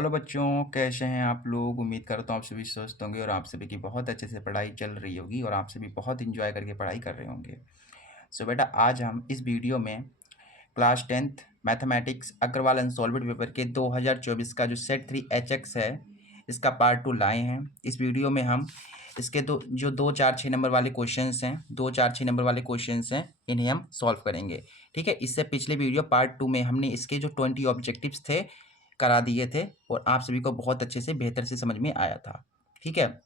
Hello बच्चों, कैसे हैं आप लोग। उम्मीद करता हूँ आप सभी स्वस्थ होंगे और आप सभी की बहुत अच्छे से पढ़ाई चल रही होगी और आप सभी बहुत इंजॉय करके पढ़ाई कर रहे होंगे। सो बेटा, आज हम इस वीडियो में class 10th mathematics Agarwal unsolved paper के 2024 का जो सेट 3 HX है, इसका पार्ट 2 लाए हैं। इस वीडियो में हम इसके जो 2, 4, 6 नंबर वाले क्वेश्चंस हैं, 2, 4, 6 नंबर वाले क्वेश्चंस हैं, इन्हें हम सॉल्व करेंगे। ठीक है। इससे पिछले वीडियो पार्ट 2 में हमने इसके जो 20 ऑब्जेक्टिव्स थे करा दिए थे और आप सभी को बहुत अच्छे से बेहतर से समझ में आया था। ठीक है।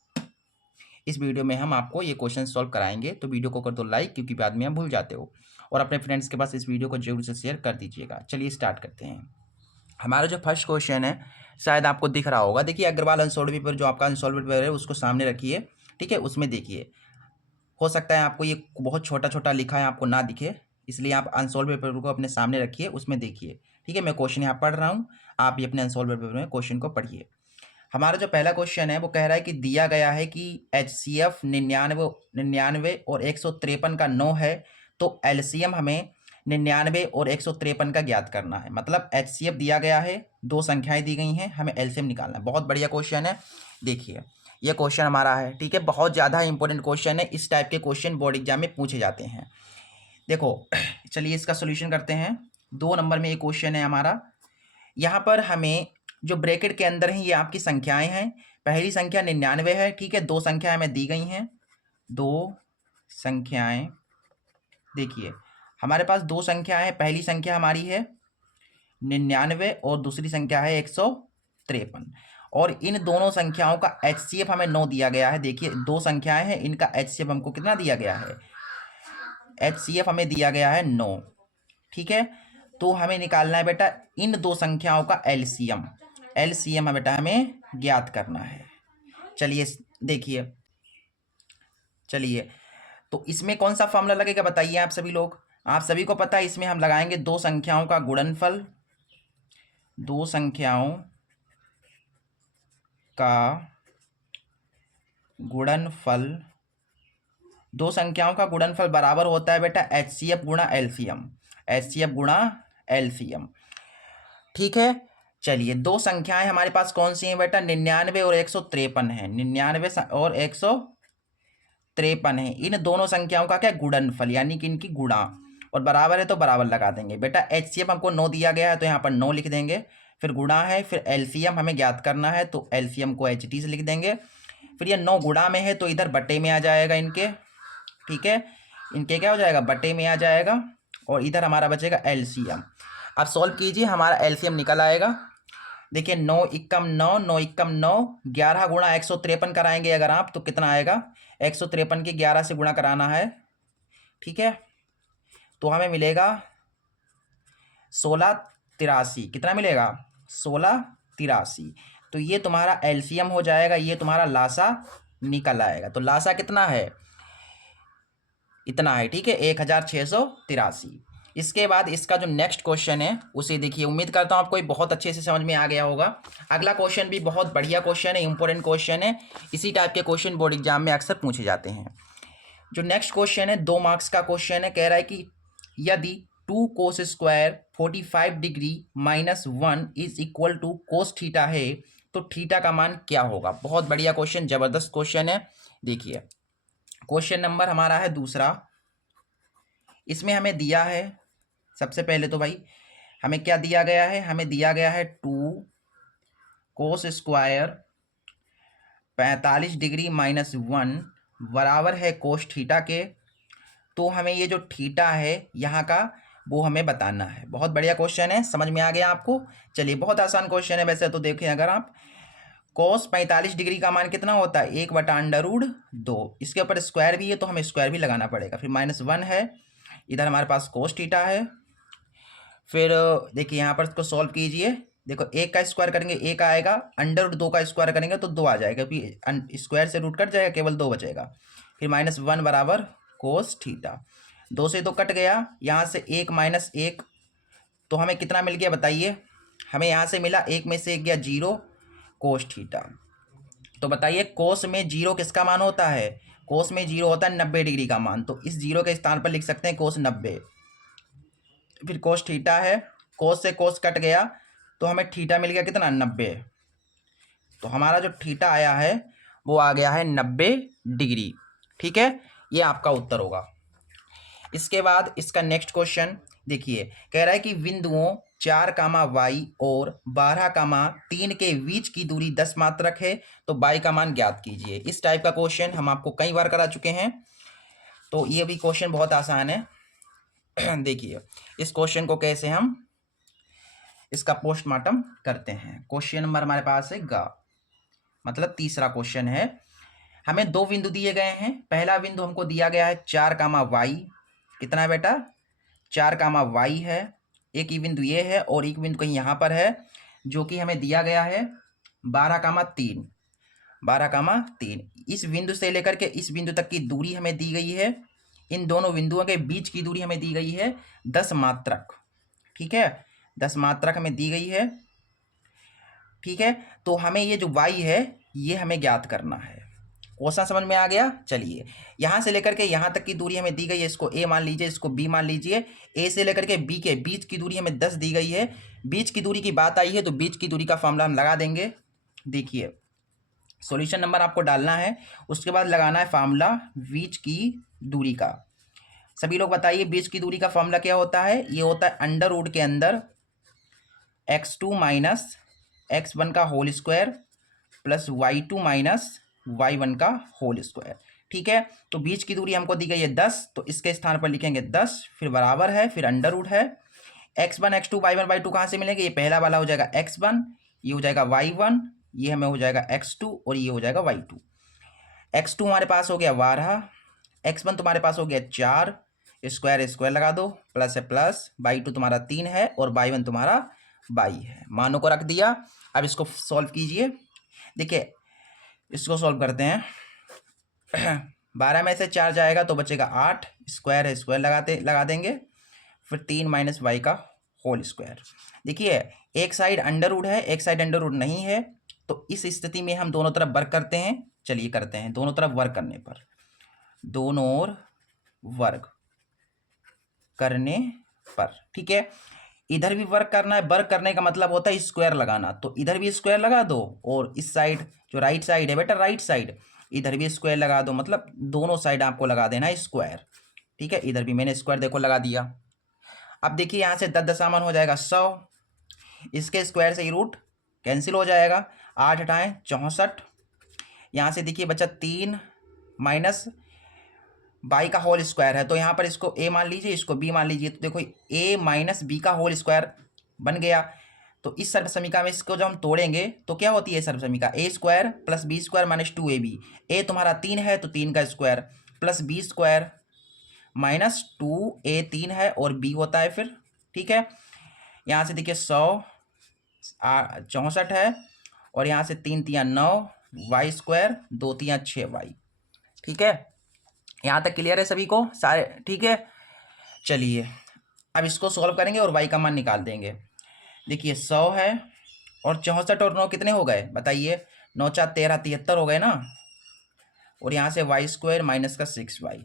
इस वीडियो में हम आपको ये क्वेश्चन सॉल्व कराएंगे, तो वीडियो को कर दो लाइक, क्योंकि बाद में हम भूल जाते हो, और अपने फ्रेंड्स के पास इस वीडियो को जरूर से शेयर कर दीजिएगा। चलिए स्टार्ट करते हैं। हमारा जो फर्स्ट क्वेश्चन है, शायद आपको दिख रहा होगा। देखिए, अग्रवाल अनसॉल्व्ड पेपर जो आपका अनसॉल्व्ड पेपर है उसको सामने रखिए। ठीक है। उसमें देखिए, हो सकता है आपको ये बहुत छोटा छोटा लिखा है, आपको ना दिखे, इसलिए आप अनसॉल्व पेपर को अपने सामने रखिए, उसमें देखिए। ठीक है। मैं क्वेश्चन यहाँ पढ़ रहा हूँ, आप ये अपने अनसॉल्व पेपर में क्वेश्चन को पढ़िए। हमारा जो पहला क्वेश्चन है वो कह रहा है कि दिया गया है कि HCF 99 और 153 का 9 है, तो LCM हमें 99 और 153 का ज्ञात करना है। मतलब HCF दिया गया है, दो संख्याएं दी गई हैं, हमें LCM निकालना है। बहुत बढ़िया क्वेश्चन है। देखिए, ये क्वेश्चन हमारा है। ठीक है। बहुत ज़्यादा इंपॉर्टेंट क्वेश्चन है। इस टाइप के क्वेश्चन बोर्ड एग्जाम में पूछे जाते हैं। देखो, चलिए इसका सोल्यूशन करते हैं। 2 नंबर में ये क्वेश्चन है हमारा। यहाँ पर हमें जो ब्रैकेट के अंदर है ये आपकी संख्याएं हैं। पहली संख्या 99 है। ठीक है। दो संख्याएं हमें दी गई हैं, दो संख्याएं। देखिए, हमारे पास दो संख्याएं हैं। पहली संख्या हमारी है 99 और दूसरी संख्या है 153, और इन दोनों संख्याओं का HCF हमें 9 दिया गया है। देखिए, दो संख्याएं हैं, इनका HCF हमको कितना दिया गया है? HCF हमें दिया गया है 9। ठीक है। तो हमें निकालना है बेटा इन दो संख्याओं का LCM। LCM है बेटा हमें ज्ञात करना है। चलिए देखिए, चलिए तो इसमें कौन सा फॉर्मूला लगेगा बताइए आप सभी लोग। आप सभी को पता है, इसमें हम लगाएंगे दो संख्याओं का गुणनफल। दो संख्याओं का गुणनफल, दो संख्याओं का गुणनफल बराबर होता है बेटा HCF गुणा LCM। HCF गुणा LCM। ठीक है। चलिए, दो संख्याएं हमारे पास कौन सी हैं बेटा? 99 और 153 है। 99 और 153 है। इन दोनों संख्याओं का क्या गुणनफल, यानी कि इनकी गुणा, और बराबर है तो बराबर लगा देंगे। बेटा HCF हमको 9 दिया गया है तो यहाँ पर 9 लिख देंगे, फिर गुणा है, फिर LCM हमें ज्ञात करना है तो LCM को HT से लिख देंगे। फिर ये 9 गुणा में है तो इधर बटे में आ जाएगा इनके। ठीक है। इनके क्या हो जाएगा? बटे में आ जाएगा, और इधर हमारा बचेगा LCM। अब सॉल्व कीजिए, हमारा LCM निकल आएगा। देखिए, 9 एकम 9, 9 एकम 9, 11 गुणा 153 कराएंगे अगर आप, तो कितना आएगा? 153 के 11 से गुणा कराना है। ठीक है। तो हमें मिलेगा 1683। कितना मिलेगा? 1683। तो ये तुम्हारा LCM हो जाएगा, ये तुम्हारा लासा निकल आएगा। तो लासा कितना है? इतना है। ठीक है, 1683। इसके बाद इसका जो नेक्स्ट क्वेश्चन है उसे देखिए। उम्मीद करता हूँ आपको ये बहुत अच्छे से समझ में आ गया होगा। अगला क्वेश्चन भी बहुत बढ़िया क्वेश्चन है, इंपॉर्टेंट क्वेश्चन है। इसी टाइप के क्वेश्चन बोर्ड एग्जाम में अक्सर पूछे जाते हैं। जो नेक्स्ट क्वेश्चन है 2 मार्क्स का क्वेश्चन है। कह रहा है कि यदि 2 cos square 45 degree -1 is equal to cos theta है, तो थीटा का मान क्या होगा? बहुत बढ़िया क्वेश्चन, जबरदस्त क्वेश्चन है। देखिए, क्वेश्चन नंबर हमारा है दूसरा। इसमें हमें दिया है, सबसे पहले तो भाई हमें क्या दिया गया है? हमें दिया गया है 2 कोस स्क्वायर 45 डिग्री -1 बराबर है कोस थीटा के। तो हमें ये जो थीटा है यहाँ का, वो हमें बताना है। बहुत बढ़िया क्वेश्चन है, समझ में आ गया आपको? चलिए, बहुत आसान क्वेश्चन है वैसे तो। देखें, अगर आप कोस 45 डिग्री का मान कितना होता है? 1/√2। इसके ऊपर स्क्वायर भी है तो हमें स्क्वायर भी लगाना पड़ेगा। फिर -1 है, इधर हमारे पास कोस थीटा है। फिर देखिए, यहाँ पर इसको सॉल्व कीजिए। देखो, 1 का स्क्वायर करेंगे 1 आएगा, √2 का स्क्वायर करेंगे तो 2 आ जाएगा, क्योंकि स्क्वायर से रूट कट जाएगा, केवल 2 बचेगा। फिर -1 बराबर कोस थीटा। 2 से 2 कट गया, यहाँ से 1 - 1, तो हमें कितना मिल गया बताइए? हमें यहाँ से मिला 1 में से 1 गया 0, कोस थीटा। तो बताइए, कोस में 0 किसका मान होता है? कोस में 0 होता है 90 डिग्री का मान। तो इस 0 के स्थान पर लिख सकते हैं कोस 90। फिर कोस थीटा है, कोस से कोस कट गया तो हमें थीटा मिल गया कितना? 90। तो हमारा जो थीटा आया है वो आ गया है 90 डिग्री। ठीक है, ये आपका उत्तर होगा। इसके बाद इसका नेक्स्ट क्वेश्चन देखिए, कह रहा है कि बिंदुओं 4 कामा वाई और 12 कामा 3 के बीच की दूरी 10 मात्रक है, तो वाई का मान ज्ञात कीजिए। इस टाइप का क्वेश्चन हम आपको कई बार करा चुके हैं, तो ये भी क्वेश्चन बहुत आसान है। देखिए इस क्वेश्चन को कैसे हम इसका पोस्टमार्टम करते हैं। क्वेश्चन नंबर हमारे पास है ग, मतलब तीसरा क्वेश्चन है। हमें दो बिंदु दिए गए हैं। पहला बिंदु हमको दिया गया है 4 कामा वाई, कितना है बेटा 4 कामा वाई है। एक ही बिंदु ये है और एक बिंदु कहीं यहाँ पर है जो कि हमें दिया गया है 12 कामा 3, 12 कामा 3। इस बिंदु से लेकर के इस बिंदु तक की दूरी हमें दी गई है। इन दोनों बिंदुओं के बीच की दूरी हमें दी गई है 10 मात्रक। ठीक है, 10 मात्रक हमें दी गई है। ठीक है, तो हमें ये जो y है ये हमें ज्ञात करना है। क्वेश्चन समझ में आ गया। चलिए यहाँ से लेकर के यहाँ तक की दूरी हमें दी गई है, इसको a मान लीजिए, इसको b मान लीजिए। a से लेकर के b के बीच की दूरी हमें 10 दी गई है। बीच की दूरी की बात आई है तो बीच की दूरी का फॉर्मूला हम लगा देंगे। देखिए सॉल्यूशन नंबर आपको डालना है, उसके बाद लगाना है फार्मूला बीच की दूरी का। सभी लोग बताइए बीच की दूरी का फॉर्मूला क्या होता है। ये होता है अंडर रूट के अंदर x2 माइनस x1 का whole square plus y2 minus y1 का होल स्क्वायर। ठीक है, तो बीच की दूरी हमको दी गई है 10, तो इसके स्थान पर लिखेंगे 10, फिर बराबर है, फिर अंडर रूट है। x1 x2 y1 y2 कहाँ से मिलेंगे, ये पहला वाला हो जाएगा x1, ये हो जाएगा y1, ये हमें हो जाएगा x2 और ये हो जाएगा y2। x2 हमारे पास हो गया 12, x1 तुम्हारे पास हो गया 4, स्क्वायर स्क्वायर लगा दो, प्लस है प्लस, y2 तुम्हारा 3 है और y1 तुम्हारा 22 है। मानों को रख दिया। अब इसको सॉल्व कीजिए। देखिए इसको सॉल्व करते हैं। 12 में से 4 जाएगा तो बचेगा 8, स्क्वायर है स्क्वायर लगा देंगे, फिर 3 माइनस वाई का होल स्क्वायर। देखिए एक साइड अंडर रूट है, एक साइड अंडर रूट नहीं है, तो इस स्थिति में हम दोनों तरफ वर्क करते हैं। चलिए करते हैं। दोनों तरफ वर्क करने पर, दोनों ओर वर्क करने पर, ठीक है, इधर भी वर्क करना है। वर्क करने का मतलब होता है स्क्वायर लगाना, तो इधर भी स्क्वायर लगा दो और इस साइड जो राइट साइड है बेटा, राइट साइड, इधर भी स्क्वायर लगा दो, मतलब दोनों साइड आपको लगा देना है स्क्वायर। ठीक है, इधर भी मैंने स्क्वायर देखो लगा दिया। अब देखिए यहाँ से 10 दशामन हो जाएगा 100, इसके स्क्वायर से ही रूट कैंसिल हो जाएगा, 8 हटाएँ 64। यहाँ से देखिए बचा 3 माइनस बाई का होल स्क्वायर है, तो यहाँ पर इसको a मान लीजिए, इसको b मान लीजिए, तो देखो a माइनस बी का होल स्क्वायर बन गया। तो इस सर्व समीकरण में इसको जब हम तोड़ेंगे तो क्या होती है सर्व समीकरण, A square plus B square minus 2ab। A तुम्हारा 3 है तो 3 का square plus B square minus 2a 3 है और b होता है फिर। ठीक है, यहाँ से देखिए 100 64 है और यहाँ से 3 तियाँ 9, वाई स्क्वायर 2 तियाँ 6y। ठीक है, यहाँ तक क्लियर है सभी को सारे। ठीक है, चलिए अब इसको सॉल्व करेंगे और y का मान निकाल देंगे। देखिए 100 है और 64 और 9 कितने हो गए बताइए, 9 4 13 73 हो गए ना। और यहाँ से वाई स्क्वायर माइनस का 6y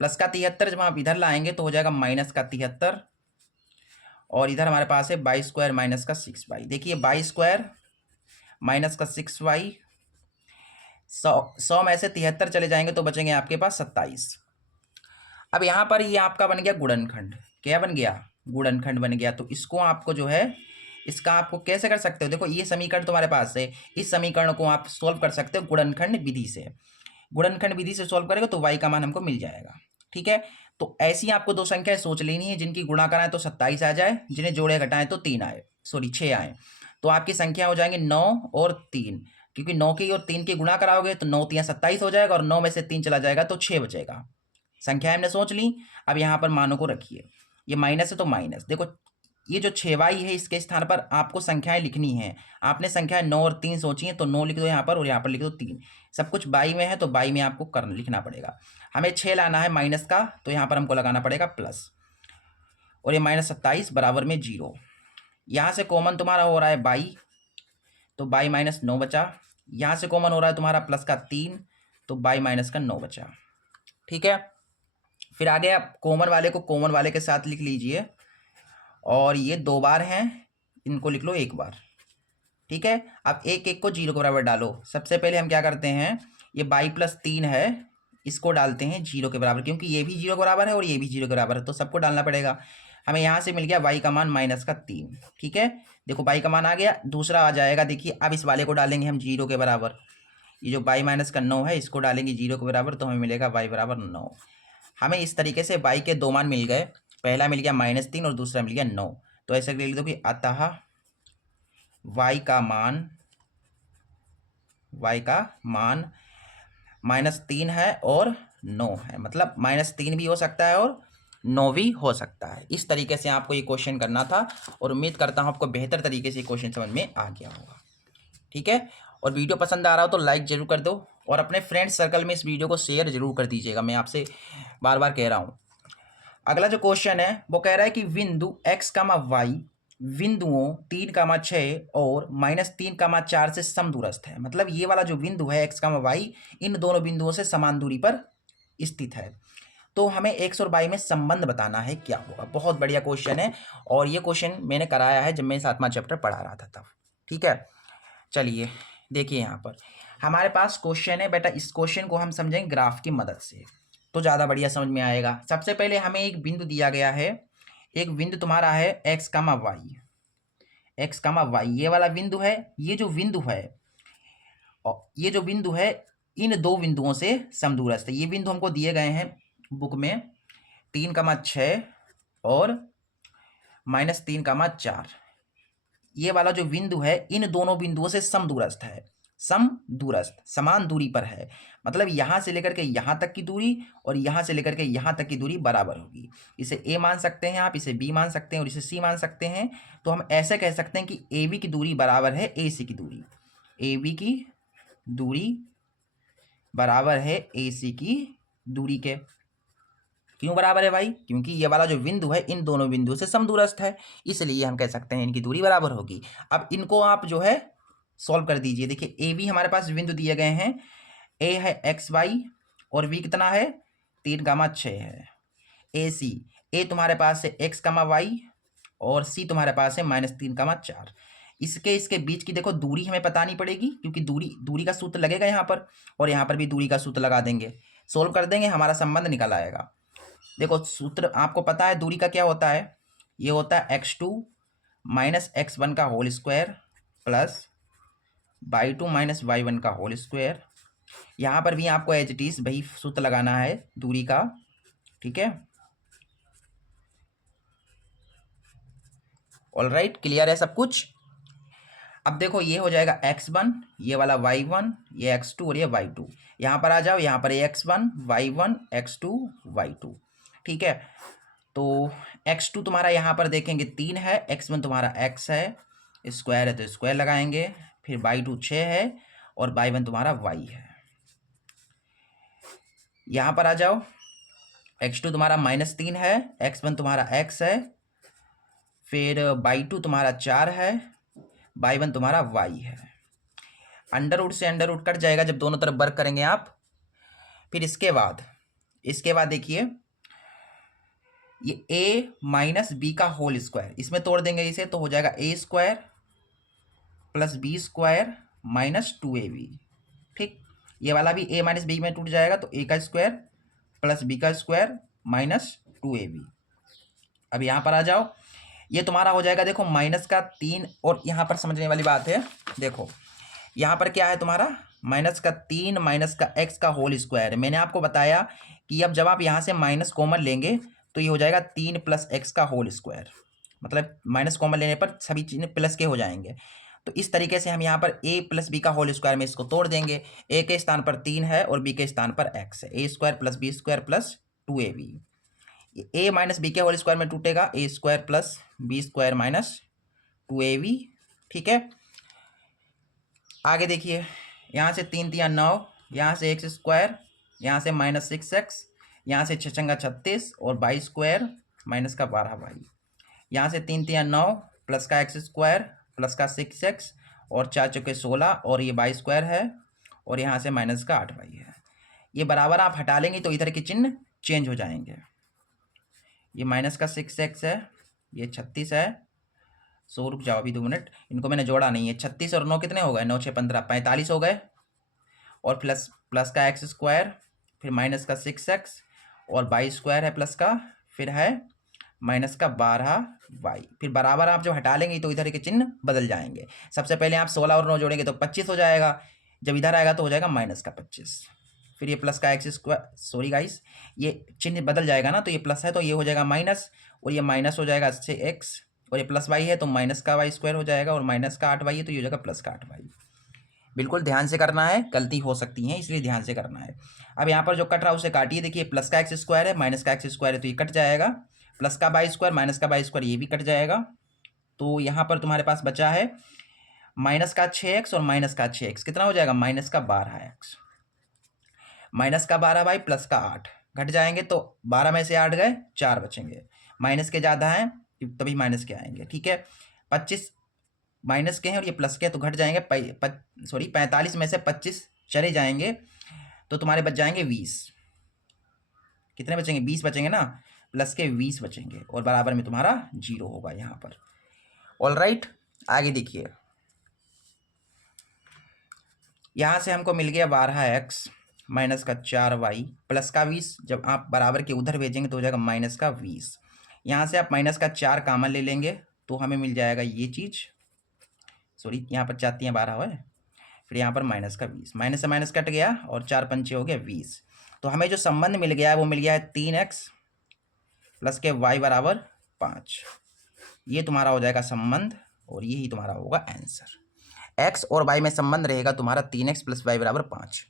प्लस का 73 जब आप इधर लाएंगे तो हो जाएगा माइनस का 73, और इधर हमारे पास है वाई स्क्वायर माइनस का 6y। देखिए वाई स्क्वायर माइनस का 6y, 100 में से 73 चले जाएंगे तो बचेंगे आपके पास 27। अब यहाँ पर ये आपका बन गया गुणनखंड। क्या बन गया, गुणनखंड बन गया। तो इसको आपको जो है इसका आपको कैसे कर सकते हो, देखो ये समीकरण तुम्हारे पास है, इस समीकरण को आप सोल्व कर सकते हो गुणनखंड विधि से। गुणनखंड विधि से सोल्व करेगा तो y का मान हमको मिल जाएगा। ठीक है, तो ऐसी आपको दो संख्याएं सोच लेनी है जिनकी गुणा कराएं तो 27 आ जाए, जिन्हें जोड़े घटाएं तो 3 आए, सॉरी 6 आए। तो आपकी संख्या हो जाएंगे 9 और 3, क्योंकि 9 की और 3 की गुणा कराओगे तो 9 तियाँ 27 हो जाएगा और 9 में से 3 चला जाएगा तो 6 बचेगा। संख्या हमने सोच ली। अब यहाँ पर मानों को रखिए, ये माइनस है तो माइनस, देखो ये जो 6y है इसके स्थान पर आपको संख्याएं लिखनी है। आपने संख्याएं 9 और 3 सोची हैं तो 9 लिख दो यहाँ पर और यहाँ पर लिख दो 3। सब कुछ बाई में है तो बाई में आपको लिखना पड़ेगा। हमें 6 लाना है माइनस का, तो यहाँ पर हमको लगाना पड़ेगा प्लस, और ये माइनस 27 बराबर में 0। यहाँ से कॉमन तुम्हारा हो रहा है बाई, तो बाई माइनस 9 बचा। यहाँ से कॉमन हो रहा है तुम्हारा प्लस का 3, तो बाई माइनस का 9 बचा। ठीक है, फिर आगे आप कॉमन वाले को कॉमन वाले के साथ लिख लीजिए, और ये 2 बार हैं, इनको लिख लो 1 बार। ठीक है। अब एक एक को 0 के बराबर डालो। सबसे पहले हम क्या करते हैं, ये y + 3 है, इसको डालते हैं 0 के बराबर, क्योंकि ये भी 0 के बराबर है और ये भी 0 के बराबर है, तो सबको डालना पड़ेगा। हमें यहाँ से मिल गया y का मान -3। ठीक है, देखो y का मान आ गया। दूसरा आ जाएगा, देखिए अब इस वाले को डालेंगे हम 0 के बराबर। ये जो y - का 9 है, इसको डालेंगे 0 के बराबर, तो हमें मिलेगा y बराबर 9। हमें इस तरीके से y के दो मान मिल गए। पहला मिल गया -3 और दूसरा मिल गया 9। तो ऐसे लिख दो कि अतः y का मान -3 है और 9 है, मतलब -3 भी हो सकता है और 9 भी हो सकता है। इस तरीके से आपको ये क्वेश्चन करना था और उम्मीद करता हूँ आपको बेहतर तरीके से क्वेश्चन समझ में आ गया होगा। ठीक है, और वीडियो पसंद आ रहा हो तो लाइक जरूर कर दो और अपने फ्रेंड सर्कल में इस वीडियो को शेयर जरूर कर दीजिएगा, मैं आपसे बार बार कह रहा हूँ। अगला जो क्वेश्चन है वो कह रहा है कि बिंदु x, y बिंदुओं 3, 6 और -3, 4 से समदूरस्थ है। मतलब ये वाला जो बिंदु है x, y इन दोनों बिंदुओं से समान दूरी पर स्थित है। तो हमें x और y में संबंध बताना है, क्या होगा। बहुत बढ़िया क्वेश्चन है और ये क्वेश्चन मैंने कराया है जब मैं 7वां चैप्टर पढ़ा रहा था तब। ठीक है, चलिए देखिए यहाँ पर हमारे पास क्वेश्चन है बेटा। इस क्वेश्चन को हम समझेंगे ग्राफ की मदद से तो ज़्यादा बढ़िया समझ में आएगा। सबसे पहले हमें एक बिंदु दिया गया है, एक बिंदु तुम्हारा है x, y, ये वाला बिंदु है। ये जो बिंदु है और ये जो बिंदु है इन दो बिंदुओं से समदूरस्थ है। ये बिंदु हमको दिए गए हैं बुक में 3, 6 और -3, 4। ये वाला जो बिंदु है इन दोनों बिंदुओं से समदूरस्थ है। समदूरस्थ समान दूरी पर है, मतलब यहां से लेकर के यहां तक की दूरी और यहां से लेकर के यहां तक की दूरी बराबर होगी। इसे a मान सकते हैं आप, इसे b मान सकते हैं और इसे c मान सकते हैं। तो हम ऐसे कह सकते हैं कि AB की दूरी बराबर है AC की दूरी। AB की दूरी बराबर है AC की दूरी के। क्यों बराबर है भाई? क्योंकि ये वाला जो बिंदु है इन दोनों बिंदुओं से समदूरस्थ है, इसलिए हम कह सकते हैं इनकी दूरी बराबर होगी। अब इनको आप जो है सॉल्व कर दीजिए। देखिए ए बी हमारे पास बिंदु दिए गए हैं, ए है XY और बी कितना है 3, 6 है। ए सी, ए तुम्हारे पास है x, y और सी तुम्हारे पास है -3, 4। इसके बीच की देखो दूरी हमें बतानी पड़ेगी, क्योंकि दूरी का सूत्र लगेगा यहाँ पर और यहाँ पर भी दूरी का सूत्र लगा देंगे। सोल्व कर देंगे, हमारा संबंध निकल आएगा। देखो सूत्र आपको पता है दूरी का क्या होता है, ये होता है x2 - x1 का whole square plus y2 - y1 का होल स्क्वायर। यहाँ पर भी आपको एज इट इज वही सूत्र लगाना है दूरी का। ठीक है, ऑल राइट, क्लियर है सब कुछ। अब देखो ये हो जाएगा x1, ये वाला y1, ये x2 और ये y2। यहाँ पर आ जाओ, यहाँ पर x1 y1 x2 y2। ठीक है, तो x2 तुम्हारा यहाँ पर देखेंगे 3 है, x1 तुम्हारा x है, स्क्वायर है तो स्क्वायर लगाएंगे, फिर y2 6 है और y1 तुम्हारा y है। यहाँ पर आ जाओ, x2 तुम्हारा -3 है, x1 तुम्हारा x है, फिर y2 तुम्हारा 4 है, y1 तुम्हारा y है। अंडर रूट से अंडर रूट कट जाएगा जब दोनों तरफ वर्क करेंगे आप। फिर इसके बाद देखिए ये a - b का होल स्क्वायर, इसमें तोड़ देंगे इसे तो हो जाएगा a² + b² - 2ab। ठीक, ये वाला भी a - b में टूट जाएगा तो a का स्क्वायर प्लस b का स्क्वायर -2ab। अब यहाँ पर आ जाओ, ये तुम्हारा हो जाएगा देखो -3। और यहाँ पर समझने वाली बात है, देखो यहाँ पर क्या है तुम्हारा -3 -x का होल स्क्वायर। मैंने आपको बताया कि अब जब आप यहाँ से माइनस कॉमन लेंगे तो ये हो जाएगा 3 + x का होल स्क्वायर, मतलब माइनस कॉमन लेने पर सभी चीज़ें प्लस के हो जाएंगे। तो इस तरीके से हम यहाँ पर a + b का होल स्क्वायर में इसको तोड़ देंगे। a के स्थान पर 3 है और b के स्थान पर x है, a² + b² + 2ab। a - b के होल स्क्वायर में टूटेगा, a² + b² - 2ab। ठीक है, आगे देखिए, यहाँ से 3 × 3 = 9, यहाँ से x², यहाँ से -6x, यहाँ से 6 × 36 और y² -12y। यहाँ से 3 × 3 = 9 प्लस का x² प्लस का 6x और 4 × 4 = 16 और ये y² है और यहाँ से -8y है। ये बराबर आप हटा लेंगे तो इधर के चिन्ह चेंज हो जाएंगे। ये -6x है, ये 36 है सो रुक जाओ अभी 2 मिनट, इनको मैंने जोड़ा नहीं है। 36 और 9 कितने हो गए, 9 6 15 45 हो गए, और प्लस प्लस का एक्स स्क्वायर, फिर माइनस का 6x, और वाई स्क्वायर है प्लस का, फिर है माइनस का 12y। फिर बराबर आप जब हटा लेंगे तो इधर के चिन्ह बदल जाएंगे। सबसे पहले आप 16 और 9 जोड़ेंगे तो 25 हो जाएगा, जब इधर आएगा तो हो जाएगा माइनस का 25। फिर ये प्लस का एक्स स्क्वायर, सॉरी गाइस, ये चिन्ह बदल जाएगा ना, तो ये प्लस है तो ये हो जाएगा माइनस, और ये माइनस हो जाएगा 6x, और ये प्लस वाई है तो माइनस का वाई स्क्वायर हो जाएगा, और माइनस का 8y है तो ये हो जाएगा प्लस का 8y। बिल्कुल ध्यान से करना है, गलती हो सकती है इसलिए ध्यान से करना है। अब यहाँ पर जो कट रहा है उसे काटिए, देखिए प्लस का एक्स स्क्वायर है, माइनस का एक्स स्क्वायर है तो ये कट जाएगा, प्लस का वाई स्क्वायर माइनस का वाई स्क्वायर ये भी कट जाएगा। तो यहाँ पर तुम्हारे पास बचा है माइनस का 6x और माइनस का 6x, कितना हो जाएगा, माइनस का 12x, माइनस का 12y प्लस का 8 घट जाएंगे, तो 12 में से 8 गए, 4 बचेंगे, माइनस के ज़्यादा हैं तभी माइनस के आएंगे, ठीक है। 25 माइनस के हैं और ये प्लस के हैं तो घट जाएंगे, 45 में से 25 चले जाएंगे तो तुम्हारे बच जाएंगे 20। कितने बचेंगे, 20 बचेंगे ना, प्लस के 20 बचेंगे, और बराबर में तुम्हारा 0 होगा यहाँ पर। ऑल राइट, आगे देखिए, यहाँ से हमको मिल गया 12x माइनस का 4y प्लस का 20, जब आप बराबर के उधर भेजेंगे तो हो जाएगा माइनस का 20। यहाँ से आप माइनस का 4 कामन ले लेंगे तो हमें मिल जाएगा ये चीज़, सॉरी यहाँ पर 4 3 12 है, फिर यहाँ पर माइनस का 20, माइनस से माइनस कट गया और 4 पंचे हो गया 20। तो हमें जो संबंध मिल गया है वो मिल गया है 3x प्लस के y बराबर 5। ये तुम्हारा हो जाएगा संबंध, और यही तुम्हारा होगा आंसर। x और y में संबंध रहेगा तुम्हारा 3x प्लस y बराबर 5।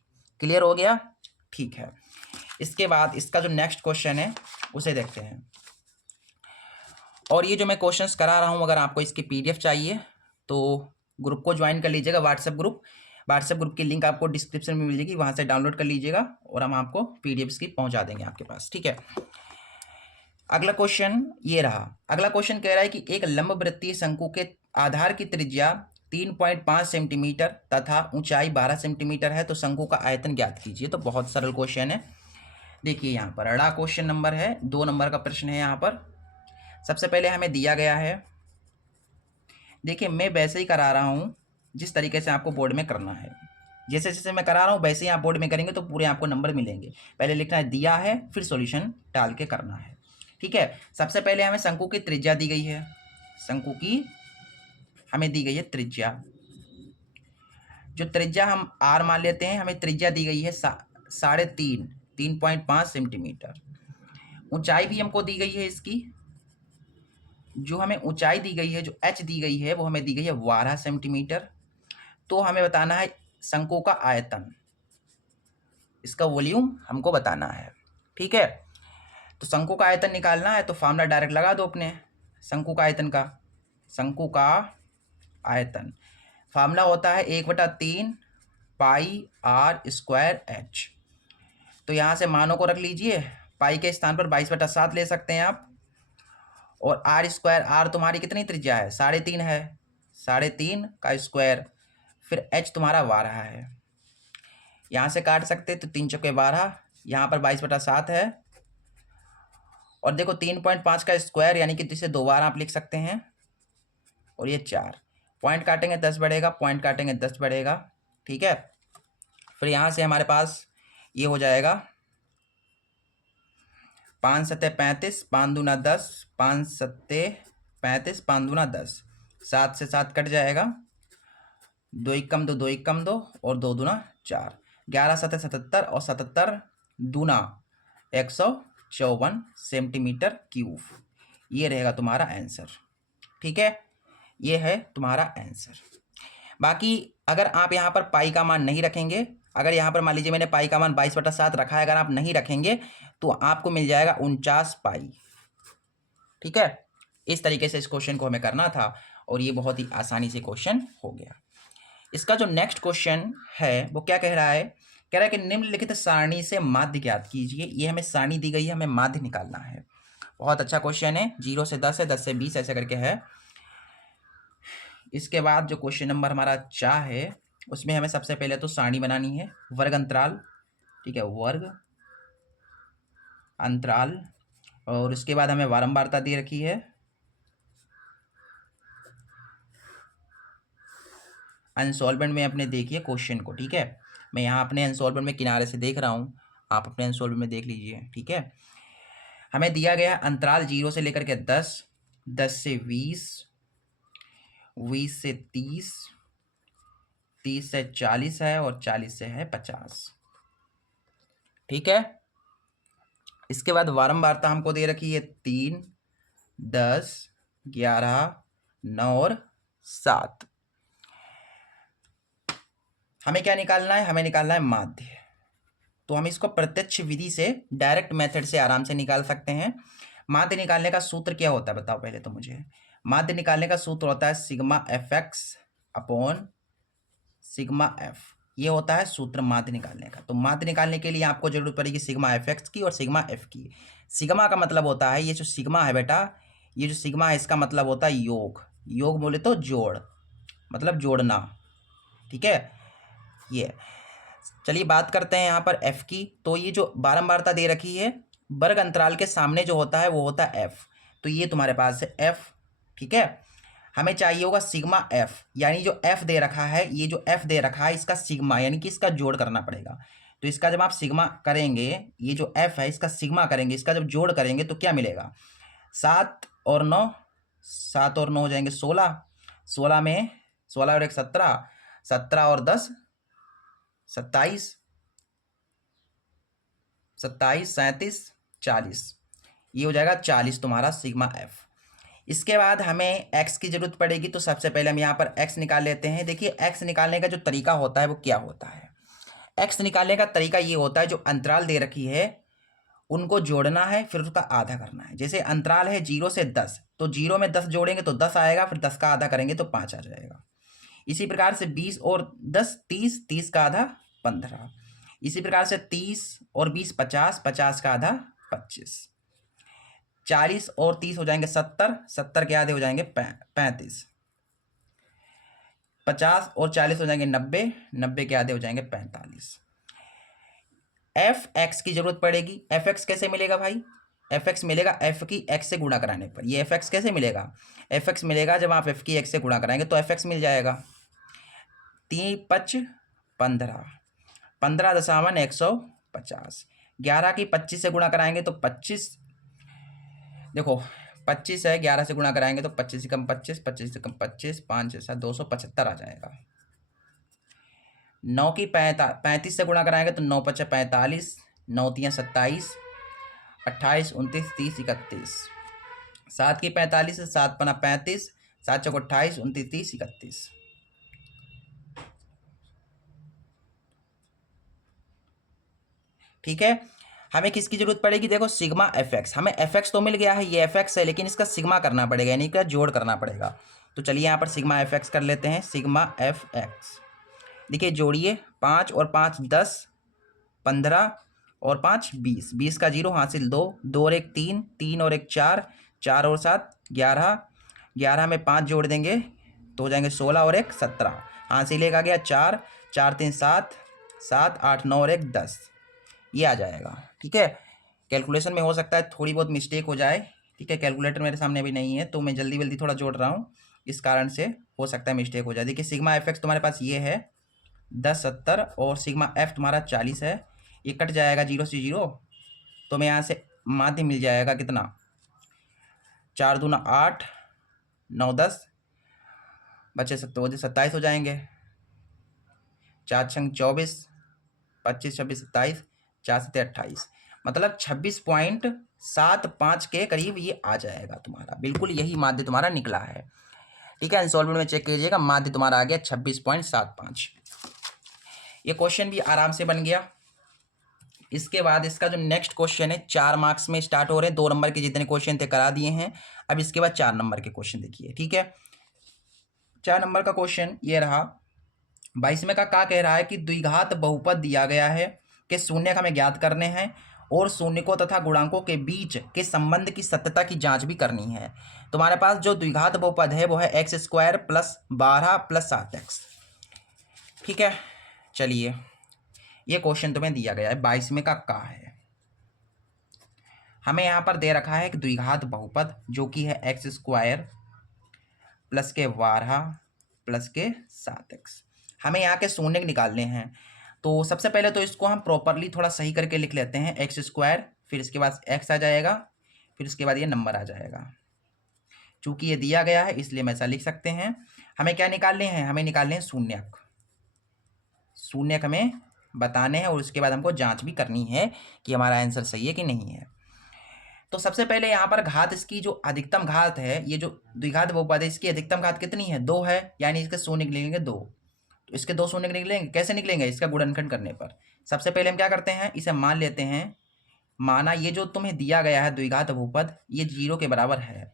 क्लियर हो गया, ठीक है। इसके बाद इसका जो नेक्स्ट क्वेश्चन है उसे देखते हैं। और ये जो मैं क्वेश्चंस करा रहा हूँ, अगर आपको इसकी PDF चाहिए तो ग्रुप को ज्वाइन कर लीजिएगा, व्हाट्सएप ग्रुप की लिंक आपको डिस्क्रिप्शन में मिल जाएगी, वहाँ से डाउनलोड कर लीजिएगा और हम आपको PDFs की पहुँचा देंगे आपके पास, ठीक है। अगला क्वेश्चन ये रहा। अगला क्वेश्चन कह रहा है कि एक लंबवृत्तीय शंकु के आधार की त्रिज्या 3.5 सेंटीमीटर तथा ऊंचाई 12 सेंटीमीटर है, तो शंकु का आयतन ज्ञात कीजिए। तो बहुत सरल क्वेश्चन है, देखिए यहाँ पर अड़ा क्वेश्चन नंबर है, 2 नंबर का प्रश्न है। यहाँ पर सबसे पहले हमें दिया गया है, देखिए मैं वैसे ही करा रहा हूँ जिस तरीके से आपको बोर्ड में करना है, जैसे जैसे मैं करा रहा हूँ वैसे ही आप बोर्ड में करेंगे तो पूरे आपको नंबर मिलेंगे। पहले लिखना है दिया है, फिर सॉल्यूशन डाल के करना है, ठीक है। सबसे पहले हमें शंकु की त्रिज्या दी गई है, शंकु की हमें दी गई है त्रिज्या, जो त्रिज्या हम r मान लेते हैं, हमें त्रिज्या दी गई है 3.5 सेंटीमीटर। ऊंचाई भी हमको दी गई है इसकी, जो हमें ऊंचाई दी गई है, जो h दी गई है वो हमें दी गई है 12 सेंटीमीटर। तो हमें बताना है शंकु का आयतन, इसका वॉल्यूम हमको बताना है, ठीक है। तो शंकु का आयतन निकालना है तो फार्मूला डायरेक्ट लगा दो अपने शंकु का आयतन का। शंकु का आयतन फार्मूला होता है 1/3 पाई r स्क्वायर h। तो यहाँ से मानों को रख लीजिए, पाई के स्थान पर 22/7 ले सकते हैं आप, और r स्क्वायर, r तुम्हारी कितनी त्रिज्या है, 3.5 है, 3.5 का स्क्वायर, फिर h तुम्हारा 12 है। यहाँ से काट सकते तो 3 चौके 12, यहाँ पर 22/7 है, और देखो 3.5 का स्क्वायर यानी कि जिसे 2 बार आप लिख सकते हैं, और ये 4 पॉइंट काटेंगे 10 बढ़ेगा, पॉइंट काटेंगे 10 बढ़ेगा, ठीक है। फिर यहाँ से हमारे पास ये हो जाएगा 5 सत्ते 35, 5 दूना 10, 5 सत्ते 35, 5 दूना 10, 7 से 7 कट जाएगा, 2 एकम 2, 2 एकम 2, और 2 दूना 4, 11 सत्ते 77, और 77 दूना 154 सेंटीमीटर क्यूब। ये रहेगा तुम्हारा आंसर, ठीक है, ये है तुम्हारा आंसर। बाकी अगर आप यहाँ पर पाई का मान नहीं रखेंगे, अगर यहाँ पर मान लीजिए मैंने पाई का मान 22/7 रखा है, अगर आप नहीं रखेंगे तो आपको मिल जाएगा 49 पाई, ठीक है। इस तरीके से इस क्वेश्चन को हमें करना था, और ये बहुत ही आसानी से क्वेश्चन हो गया। इसका जो नेक्स्ट क्वेश्चन है वो क्या कह रहा है, कह रहा है कि निम्नलिखित सारणी से माध्य ज्ञात कीजिए। ये हमें सारणी दी गई है, हमें माध्य निकालना है। बहुत अच्छा क्वेश्चन है, 0 से 10 है, 10 से 20 ऐसे करके है। इसके बाद जो क्वेश्चन नंबर हमारा 4 है उसमें हमें सबसे पहले तो सारणी बनानी है, वर्ग अंतराल, ठीक है, वर्ग अंतराल, और उसके बाद हमें बारंबारता दे रखी है, अनसॉल्वेंट में अपने देखिए क्वेश्चन को, ठीक है। मैं यहाँ अपने अनसॉल्वेंट में किनारे से देख रहा हूँ, आप अपने अनसॉल्वेंट में देख लीजिए, ठीक है। हमें दिया गया अंतराल 0 से लेकर के 10, 10 से 20, 20 से 30, 30 से 40 है और 40 से है 50, ठीक है। इसके बाद वारंवारता हमको दे रखी है 3, 10, 11, 9 और 7। हमें क्या निकालना है? हमें निकालना है माध्य। तो हम इसको प्रत्यक्ष विधि से, डायरेक्ट मेथड से आराम से निकाल सकते हैं। माध्य निकालने का सूत्र क्या होता है बताओ पहले तो मुझे। माध्य निकालने का सूत्र होता है sigma F x upon sigma F. ये होता है सूत्र माध्य निकालने का। तो माध्य निकालने के लिए आपको जरूरत पड़ेगी सिग्मा एफ एक्स की और सिग्मा एफ की। सिग्मा का मतलब होता है, ये जो सिग्मा है बेटा, ये जो सिग्मा है इसका मतलब होता है योग। योग बोले तो जोड़, मतलब जोड़ना, ठीक है। ये चलिए बात करते हैं यहाँ पर एफ की। तो ये जो बारंबारता दे रखी है, वर्ग अंतराल के सामने जो होता है वो होता है एफ। तो ये तुम्हारे पास है एफ, ठीक है। हमें चाहिए होगा सिग्मा एफ, यानी जो एफ दे रखा है, ये जो एफ दे रखा है इसका सिग्मा, यानी कि इसका जोड़ करना पड़ेगा। तो इसका जब आप सिग्मा करेंगे, ये जो एफ है इसका सिग्मा करेंगे, इसका जब जोड़ करेंगे तो क्या मिलेगा? 7 और 9, 7 और 9 हो जाएंगे 16, 16 में 16 और 1 17, 17 और 10 27, 27 37 40, ये हो जाएगा 40 तुम्हारा सिग्मा एफ। इसके बाद हमें x की जरूरत पड़ेगी। तो सबसे पहले हम यहाँ पर x निकाल लेते हैं। देखिए x निकालने का जो तरीका होता है वो क्या होता है। x निकालने का तरीका ये होता है, जो अंतराल दे रखी है उनको जोड़ना है, फिर उसका आधा करना है। जैसे अंतराल है 0 से 10, तो 0 में 10 जोड़ेंगे तो 10 आएगा, फिर 10 का आधा करेंगे तो 5 आ जाएगा। इसी प्रकार से 20 और 10 30, 30 का आधा 15। इसी प्रकार से 30 और 20 50, 50 का आधा 25। 40 और 30 हो जाएंगे 70, 70 के आधे हो जाएंगे 35। 50 और 40 हो जाएंगे 90, 90 के आधे हो जाएंगे 45। एफ एक्स की जरूरत पड़ेगी। एफ एक्स कैसे मिलेगा भाई? एफ एक्स मिलेगा एफ की एक्स से गुणा कराने पर। ये एफ एक्स कैसे मिलेगा? एफ एक्स मिलेगा जब आप एफ की एक्स से गुणा कराएंगे तो एफ एक्स मिल जाएगा। 3 5 15, 15 दशामन 150। 11 की 25 से गुणा कराएंगे तो 25, देखो 25 है, 11 से गुणा कराएंगे तो 25 से कम 25, 25 से कम 25, 5 से 7 275 आ जाएगा। 9 की 35 से गुणा कराएंगे तो 9 5 45, 9 3 27, 28 29 30 31। 7 की 45 से 7 पना 35, 7 चौक 28 29 30 31। ठीक है। हमें किसकी जरूरत पड़ेगी? देखो सिग्मा एफ एक्स। हमें एफ एक्स तो मिल गया है, ये एफ एक्स है, लेकिन इसका सिग्मा करना पड़ेगा, यानी कि जोड़ करना पड़ेगा। तो चलिए यहाँ पर सिग्मा एफ एक्स कर लेते हैं। सिग्मा एफ एक्स देखिए जोड़िए, 5 और 5 10, 15 और 5 20, 20 का 0 हासिल 2, 2 और 1 3, 3 और 1 4, 4 और 7 11, 11 में 5 जोड़ देंगे तो हो जाएंगे 16 और 1 17, हासिल 1 आ गया 4, 4 3 7, 7 8 9 और 1 10, ये आ जाएगा। ठीक है। कैलकुलेशन में हो सकता है थोड़ी बहुत मिस्टेक हो जाए, ठीक है। कैलकुलेटर मेरे सामने अभी नहीं है तो मैं जल्दी जल्दी थोड़ा जोड़ रहा हूँ, इस कारण से हो सकता है मिस्टेक हो जाए। देखिए सिग्मा एफ एक्स तुम्हारे पास ये है 10 70 और सिग्मा एफ तुम्हारा 40 है। ये कट जाएगा 0 से 0, तो मैं यहाँ से माध्य मिल जाएगा कितना? 4 दूना 8, 9 10, बचे 27 हो जाएंगे। 4 छंग 24, 25 26 27, 4 7 28, मतलब 26.75 के करीब ये आ जाएगा तुम्हारा। बिल्कुल यही माध्य तुम्हारा निकला है। ठीक है। इंसॉल्वेंट में चेक कीजिएगा, माध्य तुम्हारा आ गया 26.75। ये क्वेश्चन भी आराम से बन गया। इसके बाद इसका जो नेक्स्ट क्वेश्चन है 4 मार्क्स में स्टार्ट हो रहे हैं। 2 नंबर के जितने क्वेश्चन थे करा दिए हैं। अब इसके बाद 4 नंबर के क्वेश्चन देखिए। ठीक है। 4 नंबर का क्वेश्चन ये रहा। 22वें का क्या कह रहा है कि द्विघात बहुपद दिया गया है कि शून्य हमें ज्ञात करने हैं और शून्यकों तथा गुणांकों के बीच के संबंध की सत्यता की जांच भी करनी है। तुम्हारे पास जो द्विघात बहुपद है वो है x² + 12 + 7x। ठीक है। चलिए ये क्वेश्चन तुम्हें दिया गया है। 22वें का क्या है? हमें यहाँ पर दे रखा है कि द्विघात बहुपद जो कि है x² + 12 + 7x। हमें यहाँ के शून्य निकालने हैं। तो सबसे पहले तो इसको हम प्रॉपरली थोड़ा सही करके लिख लेते हैं, एक्स स्क्वायर, फिर इसके बाद एक्स आ जाएगा, फिर उसके बाद ये नंबर आ जाएगा। चूंकि ये दिया गया है इसलिए हम ऐसा लिख सकते हैं। हमें क्या निकालने हैं, हमें निकालने हैं शून्यक। शून्यक हमें बताने हैं और उसके बाद हमको जांच भी करनी है कि हमारा आंसर सही है कि नहीं है। तो सबसे पहले यहाँ पर घात, इसकी जो अधिकतम घात है, ये जो द्विघात बहुपद है, इसकी अधिकतम घात कितनी है, 2 है, यानी इसके शून्य निकलेंगे 2। तो इसके 2 शून्य निकलेंगे, कैसे निकलेंगे, इसका गुणनखंड करने पर। सबसे पहले हम क्या करते हैं, इसे मान लेते हैं, माना ये जो तुम्हें दिया गया है द्विघात बहुपद, ये 0 के बराबर है।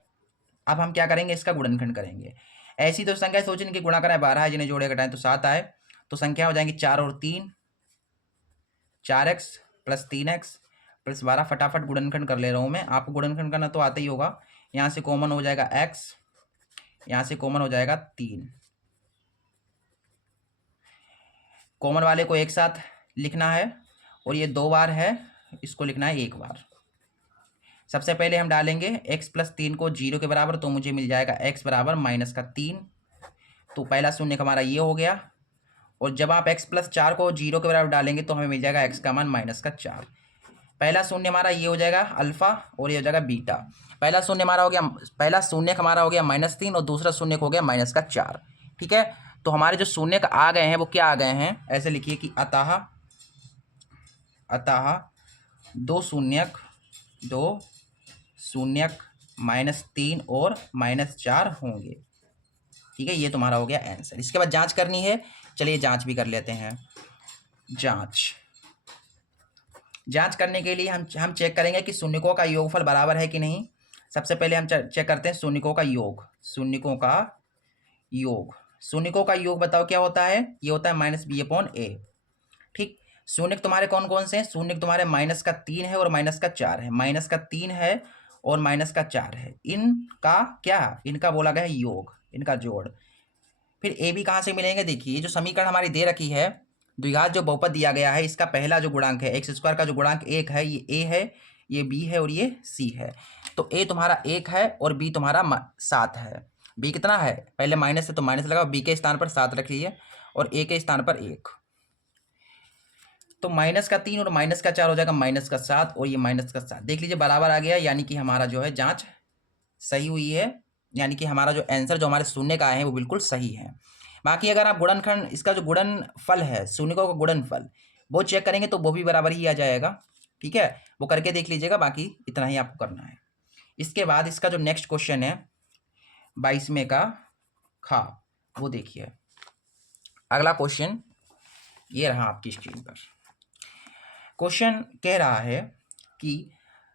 अब हम क्या करेंगे, इसका गुणनखंड करेंगे। ऐसी तो संख्या सोचें कि गुणा करें 12 है, जिन्हें जोड़े घटाएं तो 7 आए, तो संख्या हो जाएंगी 4 और 3, 4x + 3x + 12। फटाफट गुणनखंड कर ले रहा हूँ मैं, आपको गुणनखंड करना तो आता ही होगा। यहाँ से कॉमन हो जाएगा x, यहाँ से कॉमन हो जाएगा 3, कॉमन वाले को एक साथ लिखना है, और ये 2 बार है, इसको लिखना है 1 बार। सबसे पहले हम डालेंगे x + 3 को 0 के बराबर, तो मुझे मिल जाएगा x बराबर -3। तो पहला शून्य हमारा ये हो गया, और जब आप x + 4 को 0 के बराबर डालेंगे तो हमें मिल जाएगा x का मान -4। पहला शून्य हमारा ये हो जाएगा अल्फा, और ये हो जाएगा बीटा। पहला शून्य हमारा हो गया, पहला शून्य हमारा हो गया -3, और दूसरा शून्य हो गया -4। ठीक है, तो हमारे जो शून्य आ गए हैं वो क्या आ गए हैं, ऐसे लिखिए कि अतः 2 शून्यक -3 और -4 होंगे। ठीक है, ये तुम्हारा हो गया आंसर। इसके बाद जांच करनी है, चलिए जांच भी कर लेते हैं। जांच करने के लिए हम चेक करेंगे कि शून्यकों का योगफल बराबर है कि नहीं। सबसे पहले हम चेक करते हैं शून्यकों का योग। शून्यकों का योग बताओ क्या होता है, ये होता है -b/a। ठीक, शून्य तुम्हारे कौन कौन से हैं, शून्य तुम्हारे -3 है और -4 है, -3 है और -4 है, इनका क्या, इनका बोला गया है योग, इनका जोड़। फिर ए बी कहाँ से मिलेंगे, देखिए जो समीकरण हमारी दे रखी है, द्विघात जो बहुपद दिया गया है, इसका पहला जो गुणांक है x² का जो गुणांक 1 है, ये a है, ये b है और ये c है। तो a तुम्हारा 1 है और b तुम्हारा 7 है। b कितना है, पहले माइनस है तो माइनस लगाओ, b के स्थान पर 7 रख लीजिए और a के स्थान पर 1। तो -3 और -4 हो जाएगा -7, और ये -7 देख लीजिए बराबर आ गया, यानी कि हमारा जो है जांच सही हुई है, यानी कि हमारा जो आंसर जो हमारे शून्य का है वो बिल्कुल सही है। बाकी अगर आप गुणनखंड, इसका जो गुणनफल है, शून्यकों का गुणनफल, वो चेक करेंगे तो वो भी बराबर ही आ जाएगा। ठीक है, वो करके देख लीजिएगा, बाकी इतना ही आपको करना है। इसके बाद इसका जो नेक्स्ट क्वेश्चन है 22वें का खा, वो देखिए। अगला क्वेश्चन ये रहा आपकी स्क्रीन पर। क्वेश्चन कह रहा है कि